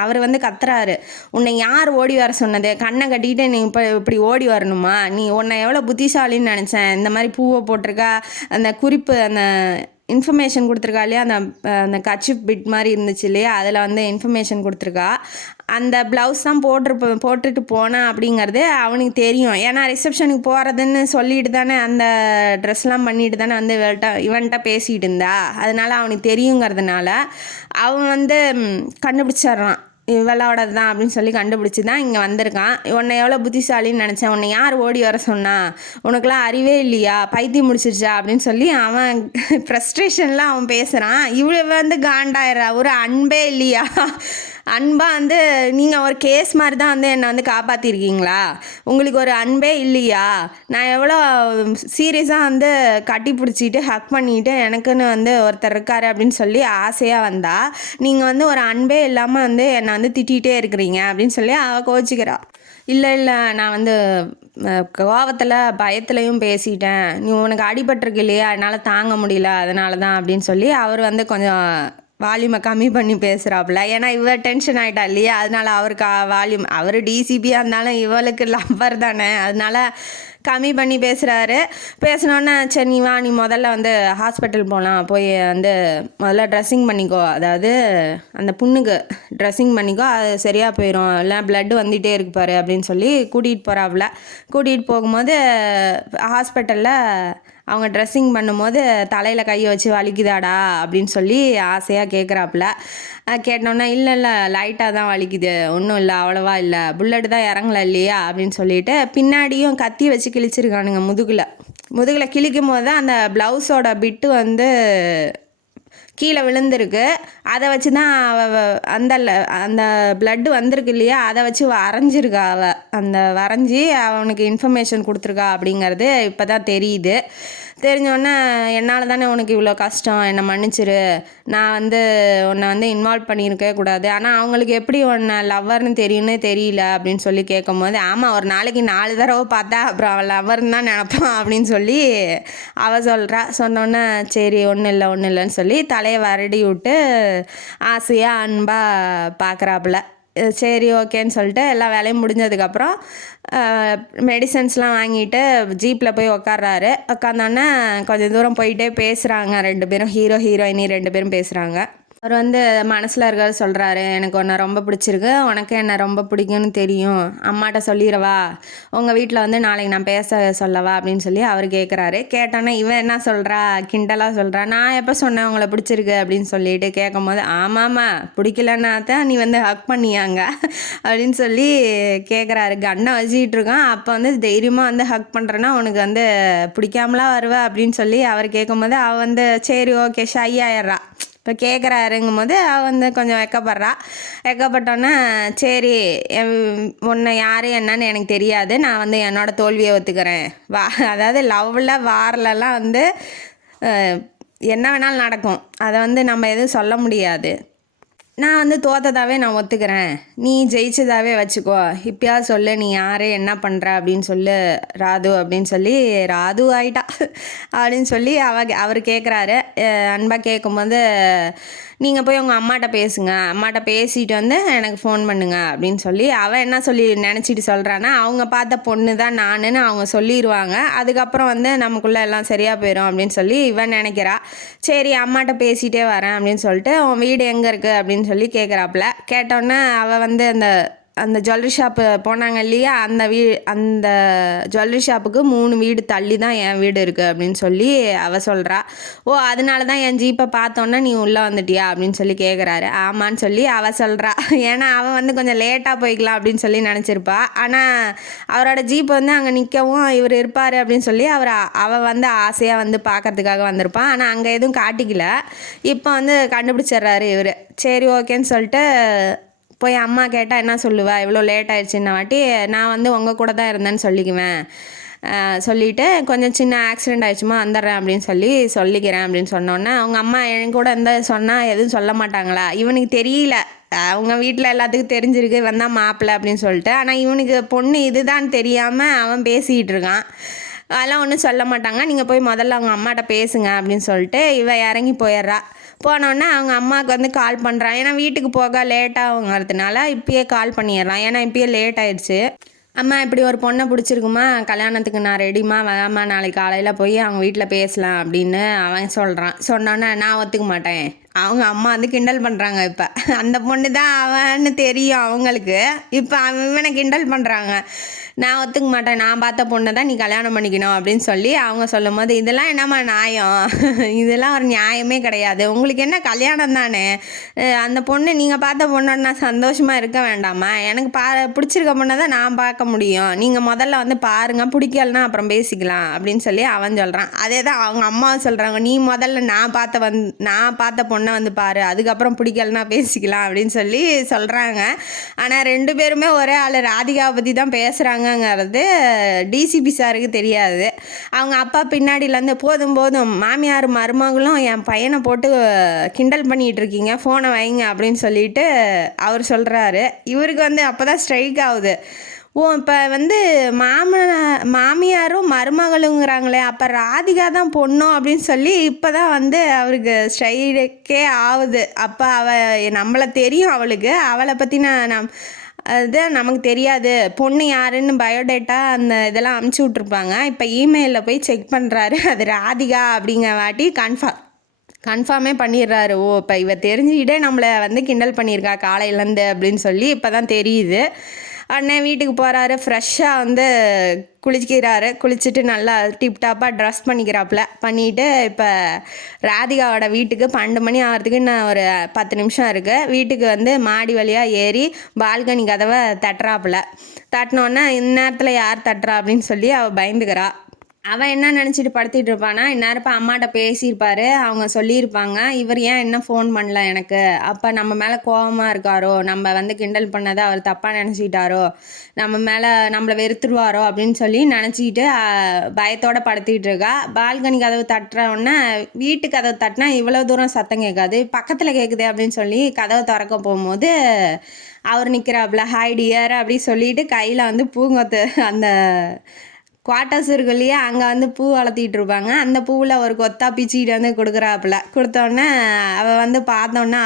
அவர் வந்து கத்துறாரு, உன்னை யார் ஓடி வர சொன்னது, கண்ணை கட்டிக்கிட்டு நீ இப்படி ஓடி வரணுமா, நீ உன்னை எவ்வளோ புத்திசாலின்னு நினச்சேன், இந்த மாதிரி பூவை போட்டிருக்கா, அந்த குறிப்பு அந்த இன்ஃபர்மேஷன் கொடுத்துருக்கா இல்லையா, அந்த கர்ச்சிஃப் பிட் மாதிரி இருந்துச்சு இல்லையா, அதில் வந்து இன்ஃபர்மேஷன் கொடுத்துருக்கா. அந்த ப்ளவுஸ் தான் போட்டுட்டு போனான் அப்படிங்கிறது அவனுக்கு தெரியும். ஏன்னா ரிசப்ஷனுக்கு போகிறதுன்னு சொல்லிட்டு தானே அந்த ட்ரெஸ்லாம் பண்ணிட்டு தானே வந்து இவன்கிட்ட பேசிகிட்டு இருந்தா, அதனால் அவனுக்கு தெரியுங்கிறதுனால அவன் வந்து கண்டுபிடிச்சிட்றான், இவளோடது தான் அப்படின்னு சொல்லி கண்டுபிடிச்சி தான் இங்கே வந்திருக்கான். உன்னை எவ்வளோ புத்திசாலின்னு நினச்சேன், உன்னை யார் ஓடி வர சொன்னா, உனக்குலாம் அறிவே இல்லையா, பைத்தியம் முடிச்சிருச்சா அப்படின்னு சொல்லி அவன் ஃப்ரஸ்ட்ரேஷனில் அவன் பேசுகிறான். இவ்வளோ வந்து காண்டாயிடுறா, ஒரு அன்பே இல்லையா, அன்பாக வந்து நீங்கள் ஒரு கேஸ் மாதிரி தான் வந்து என்னை வந்து காப்பாற்றிருக்கீங்களா, உங்களுக்கு ஒரு அன்பே இல்லையா, நான் எவ்வளோ சீரியஸாக வந்து கட்டி பிடிச்சிட்டு ஹக் பண்ணிட்டு எனக்குன்னு வந்து ஒருத்தர் இருக்காரு அப்படின்னு சொல்லி ஆசையாக வந்தா, நீங்கள் வந்து ஒரு அன்பே இல்லாமல் வந்து என்னை வந்து திட்டிகிட்டே இருக்கிறீங்க அப்படின்னு சொல்லி அவள் கோச்சிக்கிறா. இல்லை நான் வந்து கோவத்தில் பயத்துலையும் பேசிட்டேன், நீ உனக்கு அடிபட்டிருக்கு இல்லையா, என்னால் தாங்க முடியல அதனால தான் அப்படின்னு சொல்லி அவர் வந்து கொஞ்சம் வால்யூமை கம்மி பண்ணி பேசுகிறாப்புல. ஏன்னா இவ டென்ஷன் ஆகிட்டா இல்லையா, அதனால அவருக்கு வால்யூம், அவர் டிசிபியாக இருந்தாலும் இவளுக்கு லவ்வர் தானே, அதனால கம்மி பண்ணி பேசுகிறாரு. பேசினோன்னே சரி நீ வா, நீ முதல்ல வந்து ஹாஸ்பிட்டல் போகலாம், போய் வந்து முதல்ல ட்ரெஸ்ஸிங் பண்ணிக்கோ, அதாவது அந்த புண்ணுக்கு ட்ரெஸ்ஸிங் பண்ணிக்கோ, அது சரியாக போயிடும், இல்லை பிளட்டு வந்துகிட்டே இருக்கு பாரு அப்படின்னு சொல்லி கூட்டிகிட்டு போகிறாப்புல. கூட்டிகிட்டு போகும்போது ஹாஸ்பிட்டலில் அவங்க ட்ரெஸ்ஸிங் பண்ணும்போது தலையில் கையை வச்சு வலிக்குதாடா அப்படின்னு சொல்லி ஆசையாக கேட்குறாப்புல. கேட்டோன்னா இல்லை இல்லை லைட்டாக தான் வலிக்குது, ஒன்றும் இல்லை, அவ்வளோவா இல்லை, புல்லட் தான் இறங்கல இல்லையா அப்படின்னு சொல்லிட்டு பின்னாடியும் கத்தி வச்சு கிழிச்சிருக்கானுங்க முதுகில் கிழிக்கும் போது தான் அந்த ப்ளவுஸோட பிட்டு வந்து கீழே விழுந்திருக்கு. அதை வச்சு தான் அந்த பிளட்டு வந்திருக்கு இல்லையா, அதை வச்சு வரைஞ்சிருக்கா அந்த வரைஞ்சி அவனுக்கு இன்ஃபர்மேஷன் கொடுத்துருக்கா அப்படிங்கிறது இப்போ தான் தெரியுது. தெரிஞ்சோடனே என்னால் தானே உனக்கு இவ்வளோ கஷ்டம், என்னை மன்னிச்சிரு, நான் வந்து உன்னை வந்து இன்வால்வ் பண்ணியிருக்கவே கூடாது, ஆனால் அவங்களுக்கு எப்படி உன்னை லவ்வர்னு தெரியும்னே தெரியல அப்படின்னு சொல்லி கேட்கும் போது, ஆமாம் ஒரு நாளைக்கு 4 தடவை பார்த்தா அப்புறம் அவள் லவ்வர்னு தான் நினப்பான் அப்படின்னு சொல்லி அவள் சொல்கிறா. சொன்னோன்னே சரி ஒன்றும் இல்லைன்னு சொல்லி தலையை வருடி விட்டு ஆசையாக அன்பாக பார்க்குறாப்புல. சரி ஓகேன்னு சொல்லிட்டு எல்லா வேலையும் முடிஞ்சதுக்கப்புறம் மெடிசன்ஸ்லாம் வாங்கிட்டு ஜீப்பில் போய் உக்காடுறாரு. உட்காந்தோன்னே கொஞ்சம் தூரம் போயிட்டே பேசுகிறாங்க 2 பேரும், ஹீரோயினி 2 பேரும் பேசுகிறாங்க. அவர் வந்து மனசில் இருக்கிறத சொல்கிறாரு, எனக்கு உன்னை ரொம்ப பிடிச்சிருக்கு, உனக்கு என்னை ரொம்ப பிடிக்கும்னு தெரியும், அம்மாட்ட சொல்லிடவா, உங்கள் வீட்டில் வந்து நாளைக்கு நான் பேச சொல்லவா அப்படின்னு சொல்லி அவர் கேட்குறாரு. கேட்டோன்னே இவன் என்ன சொல்கிறா, கிண்டலாக சொல்கிறா, நான் எப்போ சொன்னேன் உங்களை பிடிச்சிருக்கு அப்படின்னு சொல்லிட்டு கேட்கும்போது, ஆமாம்மா பிடிக்கலன்னா தான் நீ வந்து ஹக் பண்ணியாங்க அப்படின்னு சொல்லி கேட்குறாரு. கண்ணை வச்சுக்கிட்டு இருக்கான். அப்போ வந்து தைரியமாக வந்து ஹக் பண்ணுறேன்னா உனக்கு வந்து பிடிக்காமலாம் வருவா அப்படின்னு சொல்லி அவர் கேட்கும்போது அவள் வந்து சரி ஓகே ஷை ஆயிடுறா. இப்போ கேட்குறாருங்கும் போது அவள் வந்து கொஞ்சம் வெக்கப்பட்டோன்னே சரி உன்னை யார் என்னன்னு எனக்கு தெரியாது, நான் வந்து என்னோடய தோல்வியை ஒத்துக்கிறேன் வா, அதாவது லவ்வில் வாரிலலாம் வந்து என்ன வேணாலும் நடக்கும், அதை வந்து நம்ம எதுவும் சொல்ல முடியாது, நான் வந்து தோத்ததாகவே நான் ஒத்துக்கிறேன், நீ ஜெயிச்சதாகவே வச்சுக்கோ, இப்போயாவது சொல்லு நீ யார் என்ன பண்ணுற அப்படின்னு சொல்லு ராது அப்படின்னு சொல்லி ராது ஆயிட்டா அப்படின்னு சொல்லி அவர் கேட்குறாரு. அன்பாக கேட்கும்போது நீங்கள் போய் உங்கள் அம்மாட்ட பேசுங்க, அம்மாட்ட பேசிட்டு வந்து எனக்கு ஃபோன் பண்ணுங்க அப்படின்னு சொல்லி அவன் என்ன சொல்லி நினச்சிட்டு சொல்கிறான்னா, அவங்க பார்த்த பொண்ணு தான் நானுன்னு அவங்க சொல்லிடுவாங்க, அதுக்கப்புறம் வந்து நமக்குள்ளே எல்லாம் சரியாக போயிடும் அப்படின்னு சொல்லி இவன் நினைக்கிறா. சரி அம்மாட்ட பேசிகிட்டே வரேன் அப்படின்னு சொல்லிட்டு உன் வீடு எங்கே இருக்குது அப்படின்னு சொல்லி கேட்குறாப்புல. கேட்டோன்னே அவள் வந்து அந்த ஜுவல்லரி ஷாப்பு போனாங்க இல்லையா, அந்த ஜுவல்லரி ஷாப்புக்கு 3 வீடு தள்ளி தான் என் வீடு இருக்குது அப்படின்னு சொல்லி அவள் சொல்கிறா. ஓ அதனால தான் என் ஜீப்பை பார்த்தோன்னா நீ உள்ளே வந்துட்டியா அப்படின்னு சொல்லி கேட்குறாரு. ஆமான்னு சொல்லி அவள் சொல்கிறா. ஏன்னா அவன் வந்து கொஞ்சம் லேட்டாக போய்க்கலாம் அப்படின்னு சொல்லி நினச்சிருப்பா. ஆனால் அவரோட ஜீப் வந்து அங்கே நிற்கவும் இவர் இருப்பார் அப்படின்னு சொல்லி அவள் வந்து ஆசையாக வந்து பார்க்கறதுக்காக வந்திருப்பான். ஆனால் அங்கே எதுவும் காட்டிக்கல. இப்போ வந்து கண்டுபிடிச்சிட்றாரு இவர். சரி ஓகேன்னு சொல்லிட்டு போய் அம்மா கேட்டால் என்ன சொல்லுவா, இவ்வளோ லேட் ஆயிடுச்சுன்ன வாட்டி நான் வந்து உங்கள் கூட தான் இருந்தேன்னு சொல்லிக்குவேன், சொல்லிவிட்டு கொஞ்சம் சின்ன ஆக்சிடெண்ட் ஆயிடுச்சுமா வந்துடுறேன் அப்படின்னு சொல்லிக்கிறேன் அப்படின்னு சொன்னோன்னே அவங்க அம்மா என் கூட இருந்தால் சொன்னால் எதுவும் சொல்ல மாட்டாங்களா, இவனுக்கு தெரியல, அவங்க வீட்டில் எல்லாத்துக்கும் தெரிஞ்சிருக்கு இவன் தான் மாப்பிள்ளை அப்படின்னு சொல்லிட்டு, ஆனால் இவனுக்கு பொண்ணு இதுதான் தெரியாமல் அவன் பேசிக்கிட்டு இருக்கான். அதெல்லாம் ஒன்றும் சொல்ல மாட்டாங்க, நீங்கள் போய் முதல்ல அவங்க அம்மாட்ட பேசுங்க அப்படின்னு சொல்லிட்டு இவ இறங்கி போயிடுறா. போனோடனே அவங்க அம்மாவுக்கு வந்து கால் பண்ணுறான். ஏன்னா வீட்டுக்கு போக லேட்டாகுங்கிறதுனால இப்பயே கால் பண்ணிடுறான். ஏன்னா இப்பயே லேட் ஆயிடுச்சு. அம்மா இப்படி ஒரு பொண்ணை பிடிச்சிருக்குமா, கல்யாணத்துக்கு நான் ரெடிமா வாமா, நாளைக்கு காலையில் போய் அவங்க வீட்டில் பேசலாம் அப்படின்னு அவன் சொல்கிறான். சொன்னோன்னே நான் ஒத்துக்க மாட்டேன், அவங்க அம்மா வந்து கிண்டல் பண்ணுறாங்க. இப்போ அந்த பொண்ணு தான் அவன்னு தெரியும் அவங்களுக்கு, இப்போ இவனை கிண்டல் பண்ணுறாங்க. நான் ஒத்துக்க மாட்டேன், நான் பார்த்த பொண்ணை தான் நீ கல்யாணம் பண்ணிக்கணும் அப்படின்னு சொல்லி அவங்க சொல்லும் போது இதெல்லாம் என்னம்மா நியாயம், இதெல்லாம் ஒரு நியாயமே கிடையாது, உங்களுக்கு என்ன கல்யாணம் தானே, அந்த பொண்ணு நீங்கள் பார்த்த பொண்ணோட நான் சந்தோஷமாக இருக்க வேண்டாமா, எனக்கு பிடிச்சிருக்க பொண்ணை தான் நான் பார்க்க முடியும், நீங்கள் முதல்ல வந்து பாருங்கள், பிடிக்கலன்னா அப்புறம் பேசிக்கலாம் அப்படின்னு சொல்லி அவன் சொல்கிறான். அதே தான் அவங்க அம்மாவும் சொல்கிறாங்க, நீ முதல்ல நான் பார்த்த பொண்ணை வந்து பாரு, அதுக்கப்புறம் பிடிக்கலன்னா பேசிக்கலாம் அப்படின்னு சொல்லி சொல்கிறாங்க. ஆனால் 2 பேருமே ஒரே ஆள் ராதிகாவை பற்றி தான் பேசுகிறாங்க ங்கிறது டிசிபி சாருக்கு தெரியாது. அவங்க அப்பா பின்னாடியிலேருந்து போதும் மாமியார் மருமகளும் என் பையனை போட்டு கிண்டல் பண்ணிகிட்டு இருக்கீங்க, ஃபோனை வைங்க அப்படின்னு சொல்லிட்டு அவர் சொல்கிறாரு. இவருக்கு வந்து அப்போ தான் ஸ்ட்ரைக் ஆகுது, ஓ! இப்ப வந்து மாமியாரும் மருமகளுங்கிறாங்களே, அப்ப ராதிகா தான் பொண்ணோ அப்படின்னு சொல்லி இப்ப தான் வந்து அவருக்கு ஸ்ட்ரைக்கே ஆவுது. அப்ப நம்மள தெரியும் அவளுக்கு. அவள பத்தின அது நமக்கு தெரியாது. பொண்ணு யாருன்னு பயோடேட்டா அந்த இதெல்லாம் அனுப்பிச்சி விட்ருப்பாங்க. இப்ப இமெயில்ல போய் செக் பண்றாரு. அது ராதிகா அப்படிங்கவாட்டி கன்ஃபார்மே பண்ணிடுறாரு. ஓ! இப்ப இவ தெரிஞ்சுக்கிட்டே நம்மள வந்து கிண்டல் பண்ணியிருக்கா காலையிலேருந்து அப்படின்னு சொல்லி இப்ப தான் தெரியுது. உடனே வீட்டுக்கு போகிறாரு. ஃப்ரெஷ்ஷாக வந்து குளிக்கிறாரு. குளிச்சுட்டு நல்லா டிப்டாப்பாக ட்ரெஸ் பண்ணிவிட்டு இப்போ ராதிகாவோட வீட்டுக்கு 12 மணி ஆகிறதுக்கு இன்னும் ஒரு 10 நிமிஷம் இருக்குது. வீட்டுக்கு வந்து மாடி வழியாக ஏறி பால்கனி கதவை தட்டினோன்னே இந்நேரத்தில் யார் தட்டுறா அப்படின்னு சொல்லி அவள் பயந்துக்கிறா. அவன் என்ன நினச்சிட்டு படுத்திட்டு இருப்பானா, இந்நேரம் இப்போ அம்மாட்ட பேசியிருப்பாரு. அவங்க சொல்லியிருப்பாங்க, இவர் ஏன் என்ன ஃபோன் பண்ணல எனக்கு, அப்போ நம்ம மேலே கோபமாக இருக்காரோ, நம்ம வந்து கிண்டல் பண்ணதை அவர் தப்பாக நினச்சிக்கிட்டாரோ, நம்ம மேலே நம்மளை வெறுத்துருவாரோ அப்படின்னு சொல்லி நினச்சிக்கிட்டு பயத்தோடு படுத்திகிட்டு இருக்கா. பால்கனி கதவு தட்டுறோன்னே வீட்டு கதவு தட்டினா இவ்வளோ தூரம் சத்தம் கேட்காது, பக்கத்தில் கேட்குது அப்படின்னு சொல்லி கதவை திறக்க போகும்போது அவர் நிற்கிறாப்புல. ஹாய் டியர் அப்படி சொல்லிட்டு கையில் வந்து பூங்கொத்து அந்த குவார்ட்டர்ஸ் இருக்கு இல்லையா, அங்கே வந்து பூ வளர்த்திட்டு இருப்பாங்க. அந்த பூவில் ஒரு கொத்தா பிச்சுக்கிட்டு வந்து கொடுக்குறாப்புல. கொடுத்தோடனே அவள் வந்து பார்த்தோன்னே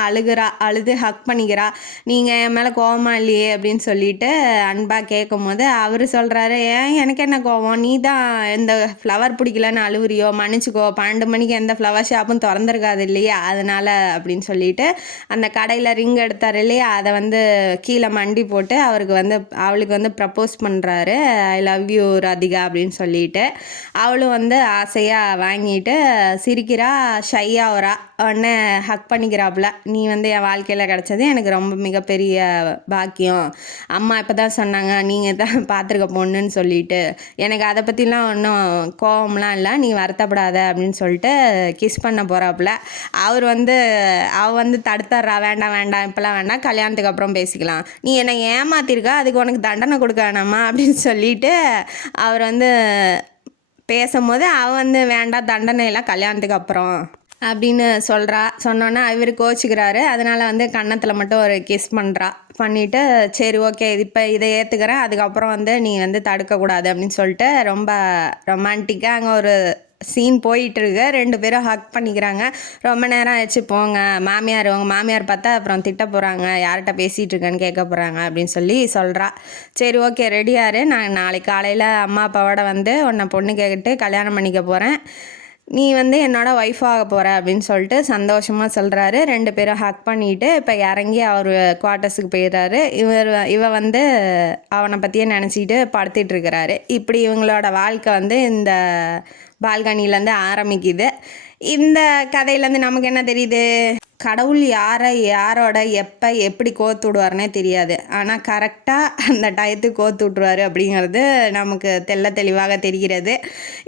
அழுது ஹக் பண்ணிக்கிறா. நீங்கள் என் மேலே கோவமா இல்லையே அப்படின்னு சொல்லிட்டு அன்பாக கேட்கும் போது அவர் சொல்கிறாரு, ஏன் எனக்கு என்ன கோவம், நீ தான் இந்த ஃப்ளவர் பிடிக்கலன்னு அழுவுறியோ, மன்னிச்சிக்கோ, 12 மணிக்கு எந்த ஃப்ளவர் ஷாப்பும் திறந்துருக்காது இல்லையா, அதனால் அப்படின்னு சொல்லிட்டு அந்த கடையில் ரிங் எடுத்தார் இல்லையா, அதை வந்து கீழே மண்டி போட்டு அவளுக்கு வந்து ப்ரப்போஸ் பண்ணுறாரு. ஐ லவ் யூ ராதிகா அப்படின்னு சொல்லிட்டு அவளும் வந்து ஆசையாக வாங்கிட்டு சிரிக்கிறா, ஷையாகிறா. உடனே ஹக் பண்ணிக்கிறாப்புல. நீ வந்து என் வாழ்க்கையில் கிடச்சது எனக்கு ரொம்ப மிகப்பெரிய பாக்கியம். அம்மா இப்போ தான் சொன்னாங்க நீங்கள் தான் பார்த்துருக்க பொண்ணுன்னு சொல்லிட்டு, எனக்கு அதை பற்றிலாம் ஒன்றும் கோவம்லாம் இல்லை, நீ வருத்தப்படாத அப்படின்னு சொல்லிட்டு கிஸ் பண்ண போகிறாப்புல. அவள் வந்து தடுத்துட்றா, வேண்டாம் வேண்டாம் இப்போலாம் வேண்டாம், கல்யாணத்துக்கு அப்புறம் பேசிக்கலாம், நீ என்னை ஏமாத்திருக்கா, அதுக்கு உனக்கு தண்டனை கொடுக்க வேணாமா அப்படின்னு சொல்லிட்டு அவர் வந்து பேசும்போது அவள் வந்து வேண்டாம், தண்டனையெல்லாம் கல்யாணத்துக்கு அப்புறம் அப்படின்னு சொன்னோன்னே இவர் கோச்சிக்கிறாரு. அதனால் வந்து கன்னத்தில் மட்டும் ஒரு கிஸ் பண்ணிவிட்டு சரி ஓகே இப்போ இதை ஏற்றுக்கிறேன், அதுக்கப்புறம் வந்து நீ வந்து தடுக்கக்கூடாது அப்படின்னு சொல்லிட்டு ரொம்ப ரொமான்டிக்காக அங்கே ஒரு சீன் போயிட்டுருக்கு. 2 பேரும் ஹக் பண்ணிக்கிறாங்க. ரொம்ப நேரம் ஆயிடுச்சு போங்க, உங்கள் மாமியார் பார்த்தா அப்புறம் திட்ட போகிறாங்க, யார்கிட்ட பேசிகிட்டு இருக்கேன்னு கேட்க போகிறாங்க அப்படின்னு சொல்லி சொல்கிறா. சரி ஓகே ரெடியாரு, நான் நாளைக்கு காலையில் அம்மா அப்பாவோட வந்து உன்னை பொண்ணு கேட்டு கல்யாணம் பண்ணிக்க போகிறேன், நீ வந்து என்னோட ஒய்ஃபாக போகிற அப்படின்னு சொல்லிட்டு சந்தோஷமாக சொல்கிறாரு. 2 பேரும் ஹக் பண்ணிவிட்டு இப்போ இறங்கி அவர் குவார்ட்டர்ஸுக்கு போயிடுறாரு. இவ வந்து அவனை பற்றியே நினச்சிக்கிட்டு படுத்திகிட்ருக்கிறாரு. இப்படி இவங்களோட வாழ்க்கை வந்து இந்த பால்கனிலேருந்து ஆரம்பிக்குது. இந்த கதையிலேருந்து நமக்கு என்ன தெரியுது, கடவுள் யாரோட எப்போ எப்படி கோத்து விடுவார்னே தெரியாது, ஆனால் கரெக்டாக அந்த டயத்துக்கு கோத்து விட்ருவார் அப்படிங்கிறது நமக்கு தெளிவாக தெரிகிறது.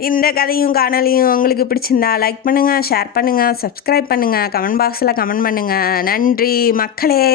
இந்த கதையும் காணொலியும் உங்களுக்கு பிடிச்சிருந்தா லைக் பண்ணுங்கள், ஷேர் பண்ணுங்கள், சப்ஸ்கிரைப் பண்ணுங்கள், கமெண்ட் பாக்ஸில் கமெண்ட் பண்ணுங்கள். நன்றி மக்களே.